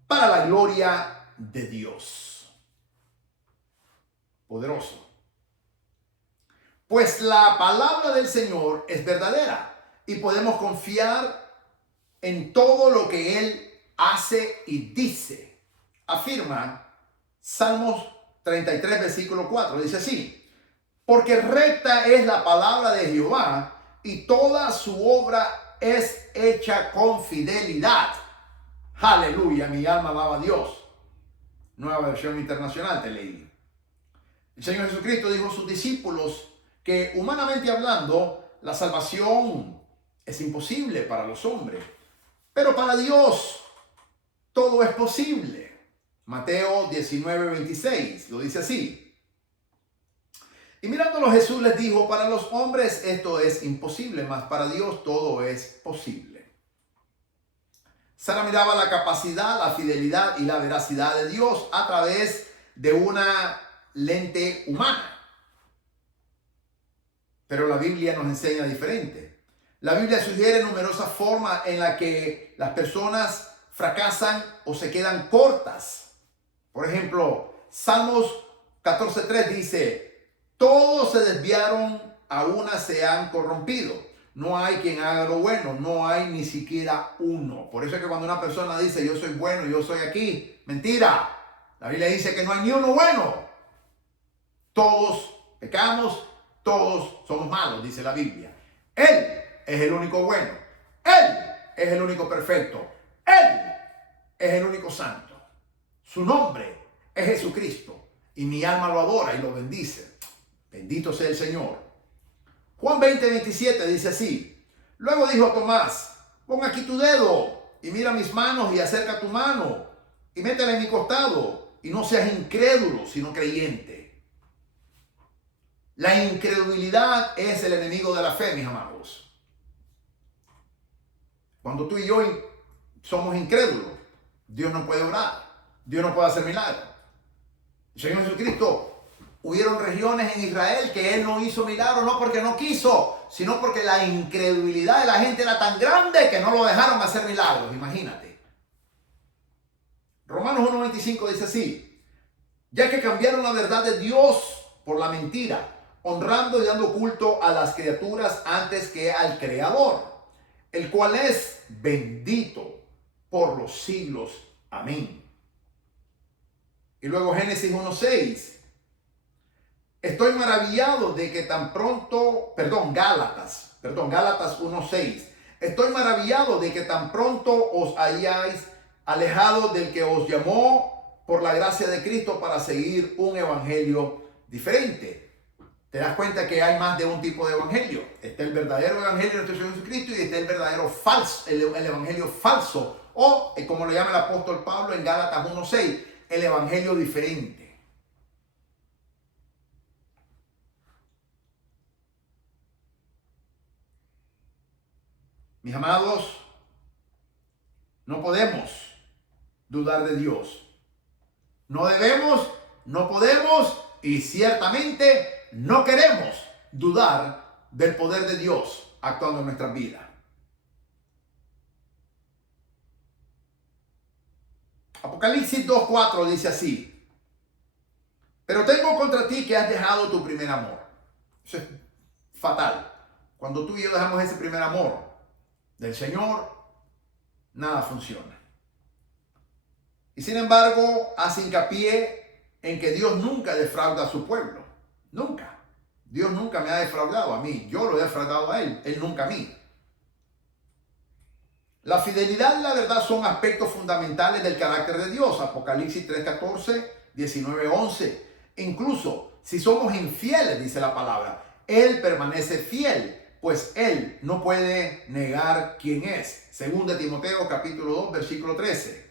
para la gloria de Dios. poderoso. Pues la palabra del Señor es verdadera y podemos confiar en todo lo que Él hace y dice. Afirma Salmos 33, versículo 4. Dice así: porque recta es la palabra de Jehová y toda su obra es hecha con fidelidad. Aleluya, mi alma alaba a Dios. Nueva versión internacional te leí. El Señor Jesucristo dijo a sus discípulos que, humanamente hablando, la salvación es imposible para los hombres, pero para Dios todo es posible. Mateo 19, 26 lo dice así: y mirándolo Jesús les dijo, para los hombres esto es imposible, mas para Dios todo es posible. Sara miraba la capacidad, la fidelidad y la veracidad de Dios a través de una lente humana. Pero la Biblia nos enseña diferente. La Biblia sugiere numerosas formas en las que las personas fracasan o se quedan cortas. Por ejemplo, Salmos 14:3 dice: todos se desviaron, a una se han corrompido. No hay quien haga lo bueno, no hay ni siquiera uno. Por eso es que cuando una persona dice yo soy bueno, yo soy aquí, mentira. La Biblia dice que no hay ni uno bueno. Todos pecamos, todos somos malos, dice la Biblia. Él es el único bueno. Él es el único perfecto. Él es el único santo. Su nombre es Jesucristo. Y mi alma lo adora y lo bendice. Bendito sea el Señor. Juan 20, 27 dice así: luego dijo a Tomás: pon aquí tu dedo y mira mis manos y acerca tu mano y métela en mi costado y no seas incrédulo sino creyente. La incredulidad es el enemigo de la fe, mis amados. Cuando tú y yo somos incrédulos, Dios no puede obrar, Dios no puede hacer milagros. El Señor Jesucristo, hubieron regiones en Israel que Él no hizo milagros, no porque no quiso, sino porque la incredulidad de la gente era tan grande que no lo dejaron hacer milagros. Imagínate. Romanos 1:25 dice así: ya que cambiaron la verdad de Dios por la mentira, honrando y dando culto a las criaturas antes que al Creador, el cual es bendito por los siglos. Amén. Y luego Génesis 1:6: estoy maravillado de que tan pronto, Gálatas 1:6: estoy maravillado de que tan pronto os hayáis alejado del que os llamó por la gracia de Cristo para seguir un evangelio diferente. Te das cuenta que hay más de un tipo de evangelio. Está el verdadero evangelio de nuestro Señor Jesucristo y está el verdadero falso, el evangelio falso, o como lo llama el apóstol Pablo en Gálatas 1:6, el evangelio diferente. Mis amados, no podemos dudar de Dios. No debemos, no podemos y ciertamente no queremos dudar del poder de Dios actuando en nuestras vidas. Apocalipsis 2:4 dice así: pero tengo contra ti que has dejado tu primer amor. Eso es fatal. Cuando tú y yo dejamos ese primer amor del Señor, nada funciona. Y sin embargo, hace hincapié en que Dios nunca defrauda a su pueblo. Nunca. Dios nunca me ha defraudado a mí. Yo lo he defraudado a Él nunca a mí. La fidelidad y la verdad son aspectos fundamentales del carácter de Dios. Apocalipsis 3:14, 19:11. Incluso si somos infieles, dice la palabra, Él permanece fiel, pues Él no puede negar quién es. Según de Timoteo capítulo 2, versículo 13.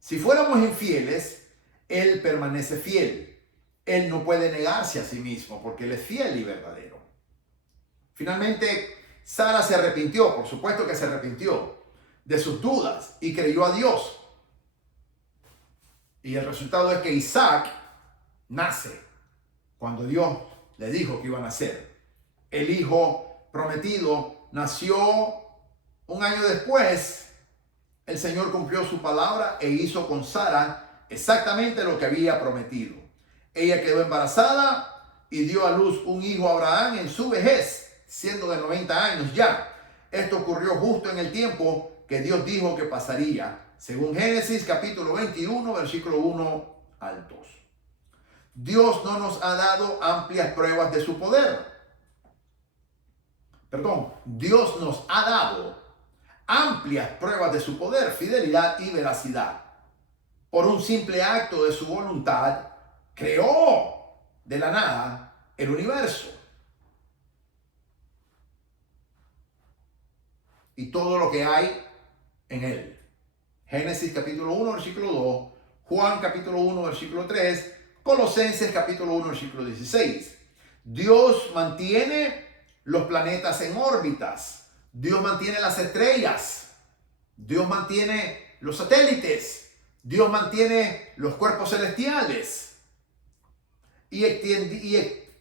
Si fuéramos infieles, Él permanece fiel. Él no puede negarse a sí mismo porque Él es fiel y verdadero. Finalmente, Sara se arrepintió, por supuesto que se arrepintió de sus dudas y creyó a Dios. Y el resultado es que Isaac nace cuando Dios le dijo que iba a nacer. El hijo prometido nació un año después. El Señor cumplió su palabra e hizo con Sara exactamente lo que había prometido. Ella quedó embarazada y dio a luz un hijo a Abraham en su vejez, siendo de 90 años ya. Esto ocurrió justo en el tiempo que Dios dijo que pasaría, según Génesis capítulo 21, versículo 1 al 2. Dios no nos ha dado amplias pruebas de su poder. Dios nos ha dado amplias pruebas de su poder, fidelidad y veracidad. Por un simple acto de su voluntad, creó de la nada el universo y todo lo que hay en él. Génesis capítulo 1, versículo 2, Juan capítulo 1, versículo 3, Colosenses capítulo 1, versículo 16. Dios mantiene los planetas en órbitas. Dios mantiene las estrellas. Dios mantiene los satélites. Dios mantiene los cuerpos celestiales. Y extiende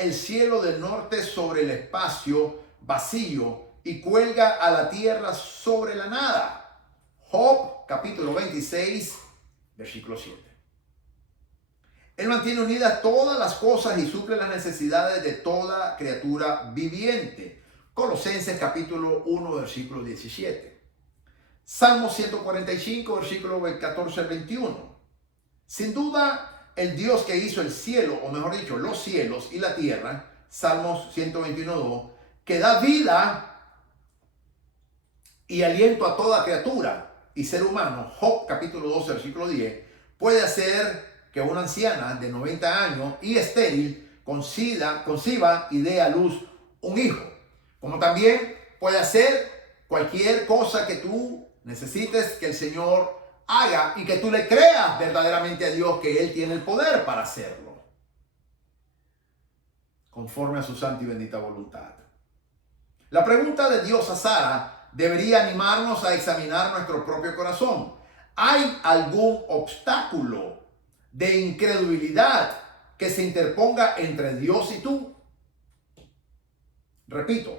el cielo del norte sobre el espacio vacío y cuelga a la tierra sobre la nada. Job capítulo 26, versículo 7. Él mantiene unidas todas las cosas y suple las necesidades de toda criatura viviente. Colosenses capítulo 1, versículo 17. Salmo 145, versículo 14 al 21. Sin duda, el Dios que hizo el cielo, o mejor dicho, los cielos y la tierra, Salmos 121, 2, que da vida y aliento a toda criatura y ser humano, Job capítulo 12, versículo 10, puede hacer que una anciana de 90 años y estéril conciba y dé a luz un hijo. Como también puede hacer cualquier cosa que tú necesites que el Señor haga y que tú le creas verdaderamente a Dios que Él tiene el poder para hacerlo, conforme a su santa y bendita voluntad. La pregunta de Dios a Sara debería animarnos a examinar nuestro propio corazón. ¿Hay algún obstáculo de incredulidad que se interponga entre Dios y tú? Repito,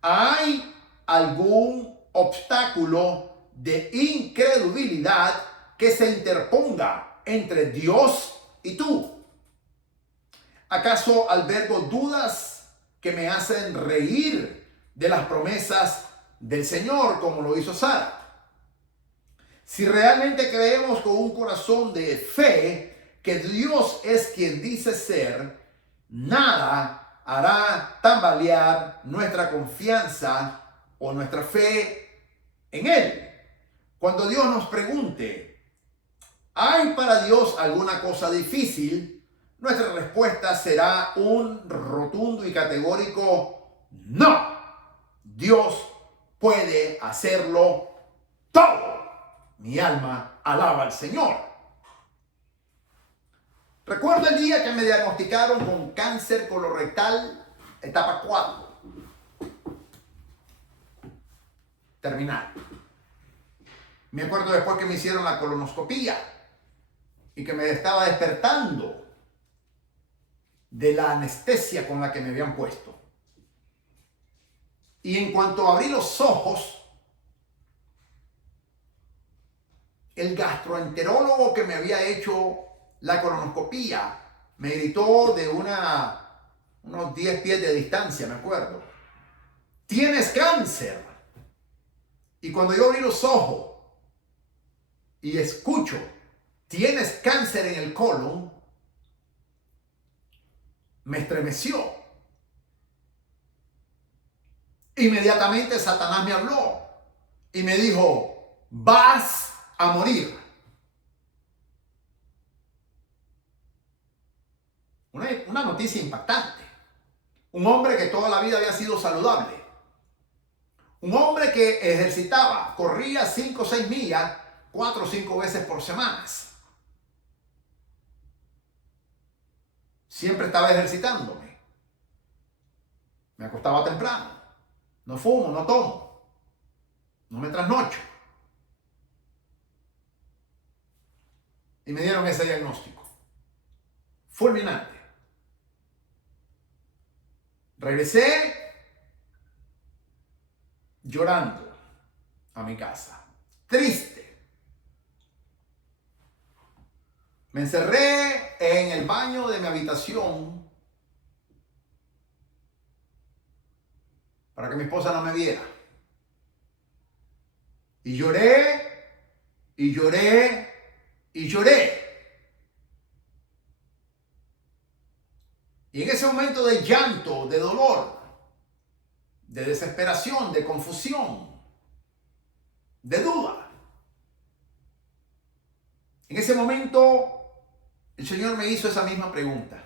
¿hay algún obstáculo de incredulidad que se interponga entre Dios y tú? ¿Acaso albergo dudas que me hacen reír de las promesas del Señor como lo hizo Sara? Si realmente creemos con un corazón de fe que Dios es quien dice ser, nada hará tambalear nuestra confianza o nuestra fe en Él. Cuando Dios nos pregunte, ¿hay para Dios alguna cosa difícil? Nuestra respuesta será un rotundo y categórico no. Dios puede hacerlo todo. Mi alma alaba al Señor. Recuerdo el día que me diagnosticaron con cáncer colorectal, etapa 4. Terminal. Me acuerdo después que me hicieron la colonoscopía y que me estaba despertando de la anestesia con la que me habían puesto. Y en cuanto abrí los ojos, el gastroenterólogo que me había hecho la colonoscopía me gritó de unos 10 pies de distancia, me acuerdo: ¡tienes cáncer! Y cuando yo abrí los ojos y escucho: tienes cáncer en el colon, me estremeció. Inmediatamente Satanás me habló y me dijo: vas a morir. Una noticia impactante. Un hombre que toda la vida había sido saludable. Un hombre que ejercitaba, corría 5 o 6 millas 4 o 5 veces por semana. Siempre estaba ejercitándome. Me acostaba temprano. No fumo, no tomo. No me trasnocho. Y me dieron ese diagnóstico. Fulminante. Regresé llorando a mi casa. Triste. Me encerré en el baño de mi habitación para que mi esposa no me viera. Y lloré, y lloré, y lloré. Y en ese momento de llanto, de dolor, de desesperación, de confusión, de duda, en ese momento el Señor me hizo esa misma pregunta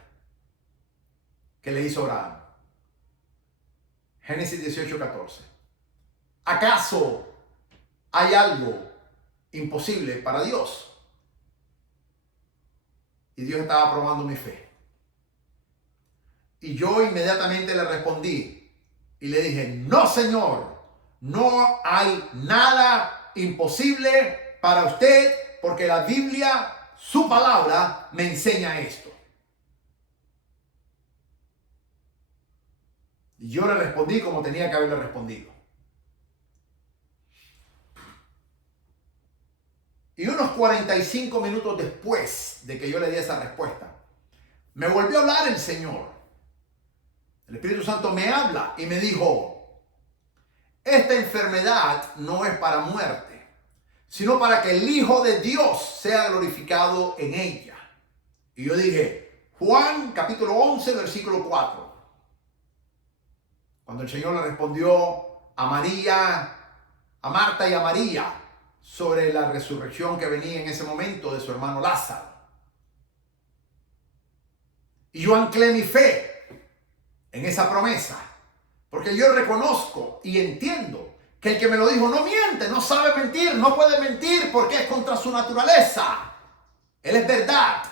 que le hizo Abraham. Génesis 18:14. ¿Acaso hay algo imposible para Dios? Y Dios estaba probando mi fe. Y yo inmediatamente le respondí y le dije, no, Señor, no hay nada imposible para usted, porque la Biblia, su palabra, me enseña esto. Y yo le respondí como tenía que haberle respondido. Y unos 45 minutos después de que yo le di esa respuesta, me volvió a hablar el Señor. El Espíritu Santo me habla y me dijo, esta enfermedad no es para muerte, sino para que el Hijo de Dios sea glorificado en ella. Y yo dije, Juan capítulo 11, versículo 4. Cuando el Señor le respondió a María, a Marta y a María, sobre la resurrección que venía en ese momento de su hermano Lázaro. Y yo anclé mi fe en esa promesa, porque yo reconozco y entiendo que el que me lo dijo no miente, no sabe mentir, no puede mentir porque es contra su naturaleza. Él es verdad,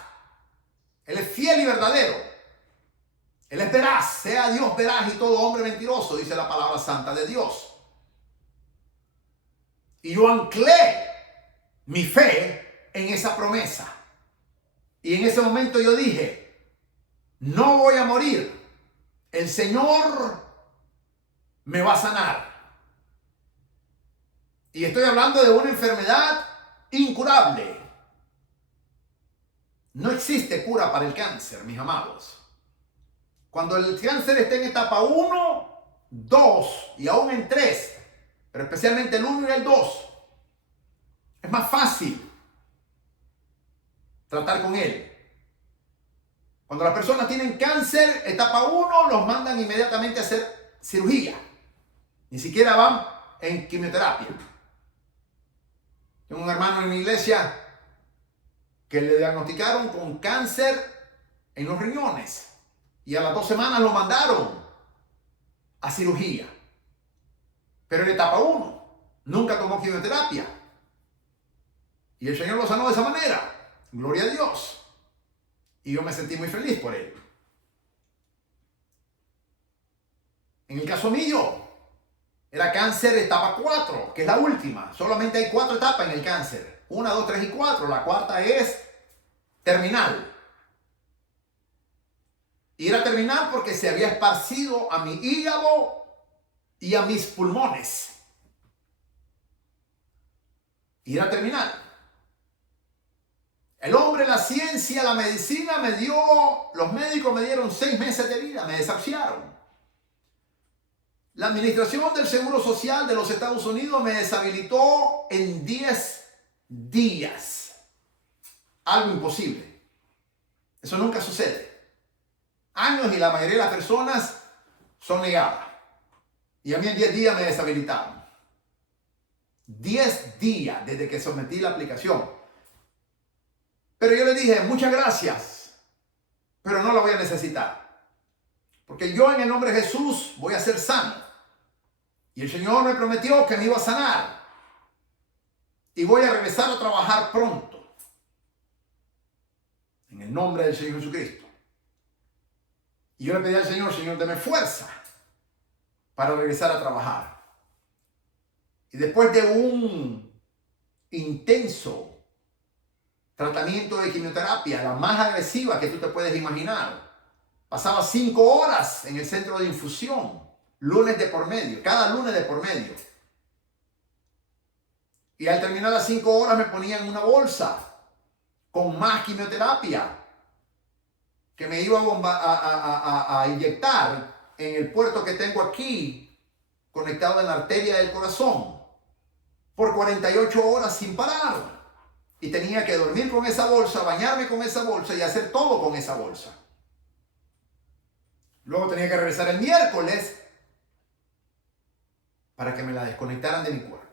Él es fiel y verdadero, Él es veraz, sea Dios veraz y todo hombre mentiroso, dice la palabra santa de Dios. Y yo anclé mi fe en esa promesa. Y en ese momento yo dije, no voy a morir. El Señor me va a sanar. Y estoy hablando de una enfermedad incurable. No existe cura para el cáncer, mis amados. Cuando el cáncer está en etapa 1, 2 y aún en 3, pero especialmente el 1 y el 2, es más fácil tratar con él. Cuando las personas tienen cáncer, etapa 1, los mandan inmediatamente a hacer cirugía. Ni siquiera van en quimioterapia. Tengo un hermano en mi iglesia que le diagnosticaron con cáncer en los riñones. Y a las 2 semanas lo mandaron a cirugía. Pero en etapa 1, nunca tomó quimioterapia. Y el Señor lo sanó de esa manera. Gloria a Dios. Y yo me sentí muy feliz por él. En el caso mío, era cáncer etapa 4, que es la última. Solamente hay 4 etapas en el cáncer. 1, 2, 3 y 4. La cuarta es terminal. Y era terminal porque se había esparcido a mi hígado y a mis pulmones. Y era terminal. El hombre, la ciencia, la medicina los médicos me dieron 6 meses de vida, me desahuciaron. La administración del Seguro Social de los Estados Unidos me deshabilitó en 10 días. Algo imposible. Eso nunca sucede. Años y la mayoría de las personas son negadas. Y a mí en 10 días me deshabilitaron. 10 días desde que sometí la aplicación. Pero yo le dije, muchas gracias, pero no la voy a necesitar. Porque yo en el nombre de Jesús voy a ser sano. Y el Señor me prometió que me iba a sanar. Y voy a regresar a trabajar pronto. En el nombre del Señor Jesucristo. Y yo le pedí al Señor, Señor, deme fuerza para regresar a trabajar. Y después de un intenso tratamiento de quimioterapia, la más agresiva que tú te puedes imaginar. Pasaba 5 horas en el centro de infusión, lunes de por medio, cada lunes de por medio. Y al terminar las 5 horas me ponían una bolsa con más quimioterapia que me iba a inyectar en el puerto que tengo aquí, conectado en la arteria del corazón, por 48 horas sin parar. Y tenía que dormir con esa bolsa, bañarme con esa bolsa y hacer todo con esa bolsa. Luego tenía que regresar el miércoles para que me la desconectaran de mi cuerpo.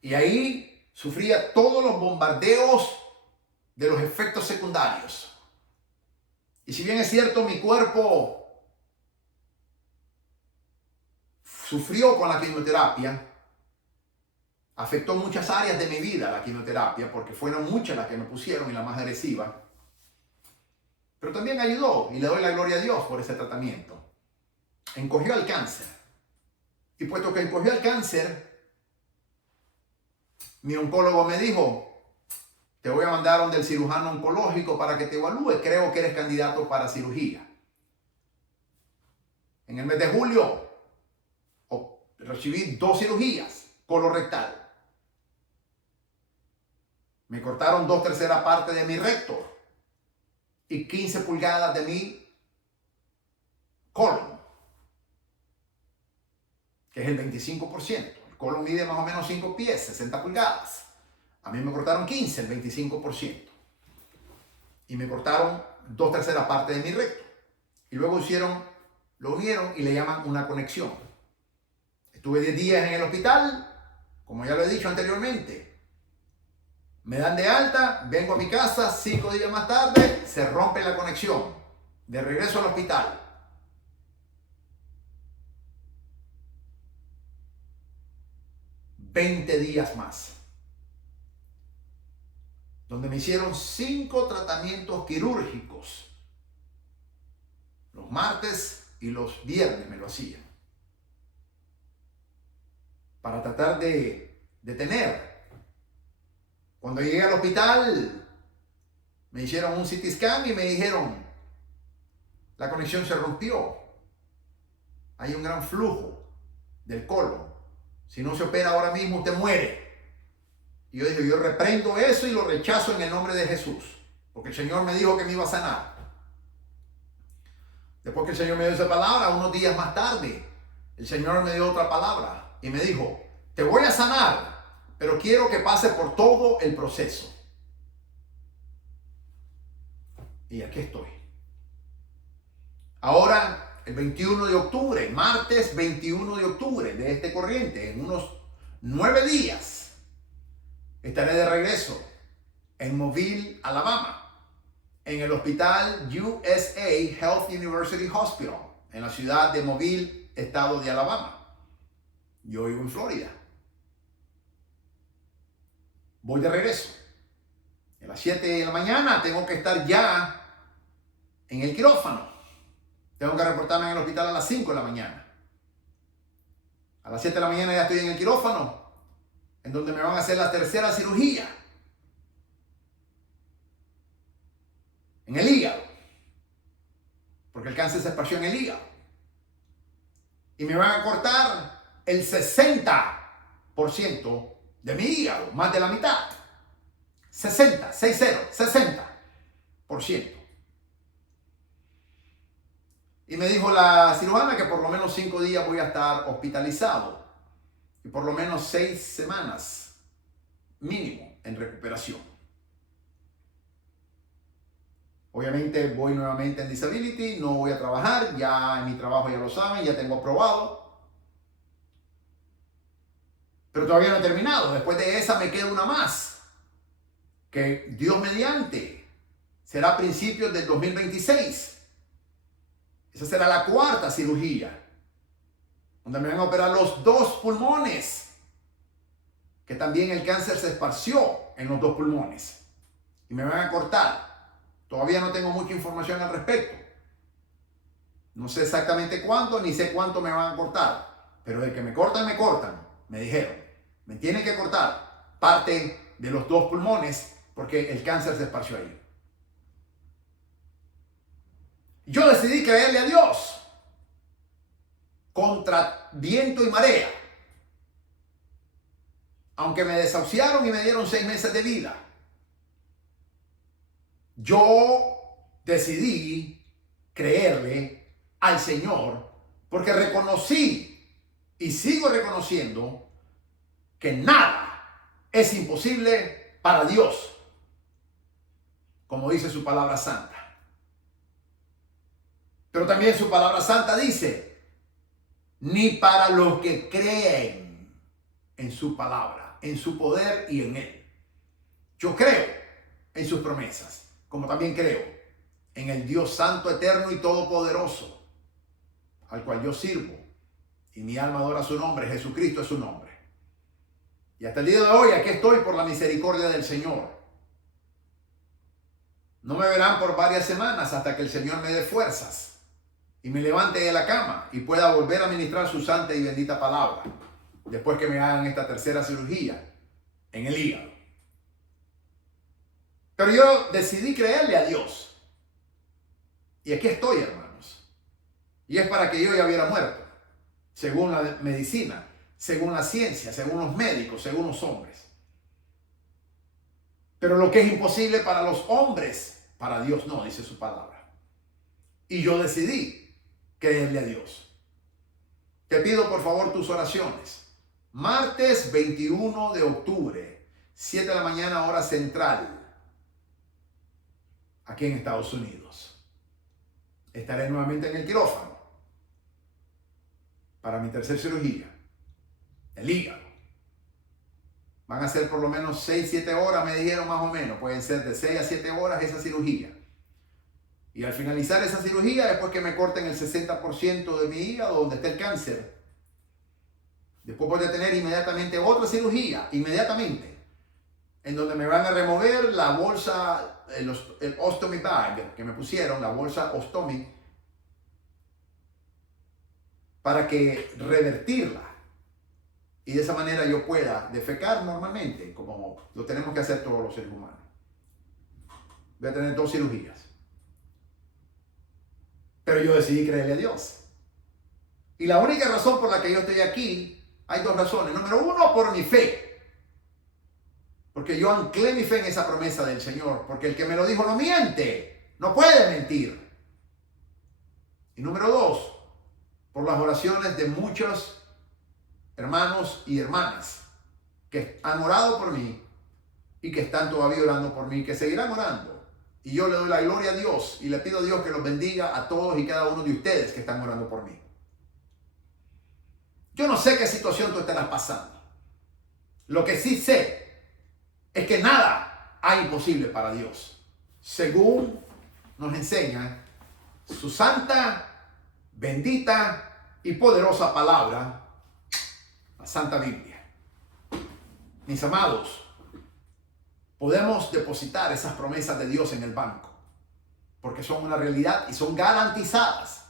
Y ahí sufría todos los bombardeos de los efectos secundarios. Y si bien es cierto, mi cuerpo sufrió con la quimioterapia, afectó muchas áreas de mi vida la quimioterapia, porque fueron muchas las que me pusieron y la más agresiva. Pero también ayudó, y le doy la gloria a Dios por ese tratamiento. Encogió al cáncer. Y puesto que encogió al cáncer, mi oncólogo me dijo, te voy a mandar donde el cirujano oncológico para que te evalúe. Creo que eres candidato para cirugía. En el mes de julio recibí 2 cirugías colorectal. Me cortaron 2/3 partes de mi recto y 15 pulgadas de mi colon, que es el 25%. El colon mide más o menos 5 pies, 60 pulgadas. A mí me cortaron 15, el 25%. Y me cortaron 2/3 partes de mi recto. Y luego lo unieron y le llaman una conexión. Estuve 10 días en el hospital, como ya lo he dicho anteriormente. Me dan de alta, vengo a mi casa, 5 días más tarde, se rompe la conexión. De regreso al hospital. $20 días más, donde me hicieron 5 tratamientos quirúrgicos. Los martes y los viernes me lo hacían. Para tratar de detener. Cuando llegué al hospital, me hicieron un CT scan y me dijeron, la conexión se rompió. Hay un gran flujo del colon. Si no se opera ahora mismo, usted muere. Y yo dije, yo reprendo eso y lo rechazo en el nombre de Jesús. Porque el Señor me dijo que me iba a sanar. Después que el Señor me dio esa palabra, unos días más tarde, el Señor me dio otra palabra y me dijo, te voy a sanar, pero quiero que pases por todo el proceso. Y aquí estoy. Ahora, el 21 de octubre, martes 21 de octubre de este corriente, en unos 9 días, estaré de regreso en Mobile, Alabama, en el hospital USA Health University Hospital, en la ciudad de Mobile, estado de Alabama. Yo vivo en Florida. Voy de regreso. A las 7 de la mañana tengo que estar ya en el quirófano. Tengo que reportarme en el hospital a las 5 de la mañana. A las 7 de la mañana ya estoy en el quirófano, en donde me van a hacer la 3ª cirugía. En el hígado. Porque el cáncer se esparció en el hígado. Y me van a cortar el 60% de mi hígado, más de la mitad. 60%. Y me dijo la cirujana que por lo menos 5 días voy a estar hospitalizado. Y por lo menos 6 semanas mínimo en recuperación. Obviamente voy nuevamente en disability, no voy a trabajar, ya en mi trabajo ya lo saben, ya tengo aprobado. Pero todavía no he terminado, después de esa me queda una más, que Dios mediante será a principios del 2026. Esa será la 4ª cirugía, donde me van a operar los 2 pulmones, que también el cáncer se esparció en los 2 pulmones. Y me van a cortar. Todavía no tengo mucha información al respecto. No sé exactamente cuánto, ni sé cuánto me van a cortar. Pero de que me cortan, me dijeron. Me tienen que cortar parte de los 2 pulmones porque el cáncer se esparció ahí. Yo decidí creerle a Dios contra viento y marea. Aunque me desahuciaron y me dieron 6 meses de vida. yo decidí creerle al Señor porque reconocí y sigo reconociendo que nada es imposible para Dios, como dice su palabra santa. Pero también su palabra santa dice, ni para los que creen en su palabra, en su poder y en él. Yo creo en sus promesas, como también creo en el Dios santo, eterno y todopoderoso, al cual yo sirvo, y mi alma adora su nombre. Jesucristo es su nombre. Y hasta el día de hoy aquí estoy por la misericordia del Señor. No me verán por varias semanas hasta que el Señor me dé fuerzas y me levante de la cama y pueda volver a ministrar su santa y bendita palabra, después que me hagan esta tercera cirugía en el hígado. Pero yo decidí creerle a Dios. Y aquí estoy, hermanos. Y es para que yo ya hubiera muerto, según la medicina, según la ciencia, según los médicos, según los hombres. Pero lo que es imposible para los hombres, para Dios no, dice su palabra. Y yo decidí creerle a Dios. Te pido por favor tus oraciones. Martes 21 de octubre, 7 de la mañana, hora central, aquí en Estados Unidos. Estaré nuevamente en el quirófano para mi tercera cirugía, el hígado. Van a ser por lo menos 6-7 horas, me dijeron más o menos. Pueden ser de 6 a 7 horas esa cirugía. Y al finalizar esa cirugía, después que me corten el 60% de mi hígado, donde está el cáncer, después voy a tener inmediatamente otra cirugía, inmediatamente, en donde me van a remover la bolsa, el ostomy bag que me pusieron, la bolsa ostomy, para que revertirla. Y de esa manera yo pueda defecar normalmente, como lo tenemos que hacer todos los seres humanos. Voy a tener 2 cirugías. Pero yo decidí creerle a Dios. Y la única razón por la que yo estoy aquí, hay 2 razones. Número 1, por mi fe. Porque yo anclé mi fe en esa promesa del Señor. Porque el que me lo dijo no miente. No puede mentir. Y número 2, por las oraciones de muchos hermanos y hermanas que han orado por mí y que están todavía orando por mí, que seguirán orando. Y yo le doy la gloria a Dios y le pido a Dios que los bendiga a todos y cada uno de ustedes que están orando por mí. Yo no sé qué situación tú estarás pasando. Lo que sí sé es que nada hay imposible para Dios, según nos enseña su santa, bendita y poderosa palabra, la Santa Biblia. Mis amados, podemos depositar esas promesas de Dios en el banco, porque son una realidad y son garantizadas.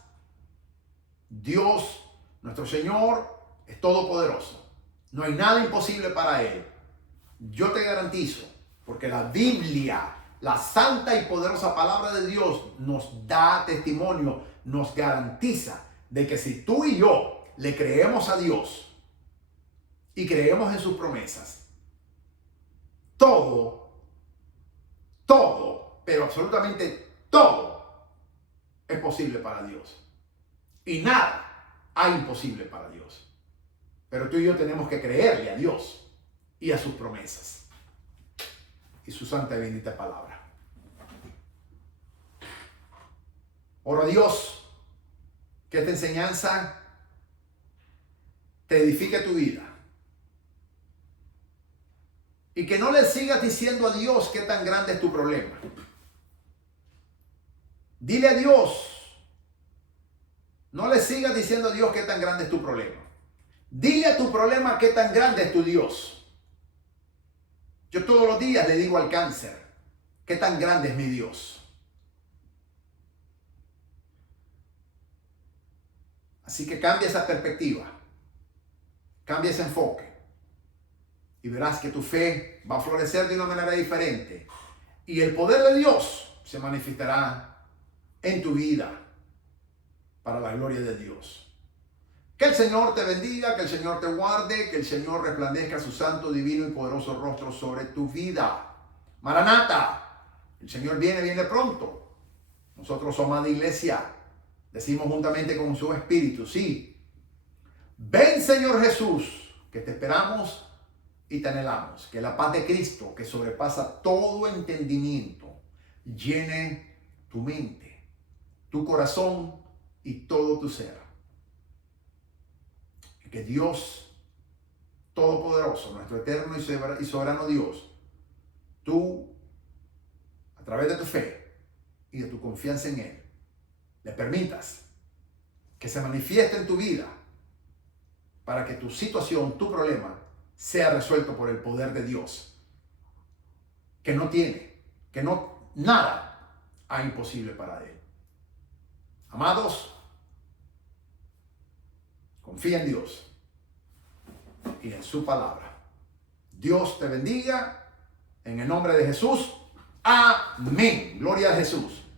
Dios, nuestro Señor, es todopoderoso. No hay nada imposible para Él. Yo te garantizo, porque la Biblia, la santa y poderosa palabra de Dios, nos da testimonio, nos garantiza de que si tú y yo le creemos a Dios y creemos en sus promesas, todo, pero absolutamente todo es posible para Dios. Y nada hay imposible para Dios. Pero tú y yo tenemos que creerle a Dios y a sus promesas y su santa y bendita palabra. Oro a Dios que esta enseñanza te edifique tu vida. Y que no le sigas diciendo a Dios qué tan grande es tu problema. Dile a Dios. No le sigas diciendo a Dios qué tan grande es tu problema. Dile a tu problema qué tan grande es tu Dios. Yo todos los días le digo al cáncer, qué tan grande es mi Dios. Así que cambia esa perspectiva. Cambia ese enfoque. Y verás que tu fe va a florecer de una manera diferente. Y el poder de Dios se manifestará en tu vida para la gloria de Dios. Que el Señor te bendiga, que el Señor te guarde, que el Señor resplandezca su santo, divino y poderoso rostro sobre tu vida. Maranata, El Señor viene pronto. Nosotros somos de iglesia. Decimos juntamente con su Espíritu, sí. Ven, Señor Jesús, que te esperamos y te anhelamos. Que la paz de Cristo, que sobrepasa todo entendimiento, llene tu mente, tu corazón y todo tu ser. Que Dios Todopoderoso, nuestro eterno y soberano Dios, tú, a través de tu fe y de tu confianza en Él, le permitas que se manifieste en tu vida para que tu situación, tu problema, sea resuelto por el poder de Dios, que nada hay imposible para Él. Amados, confía en Dios y en su palabra. Dios te bendiga en el nombre de Jesús. Amén. Gloria a Jesús.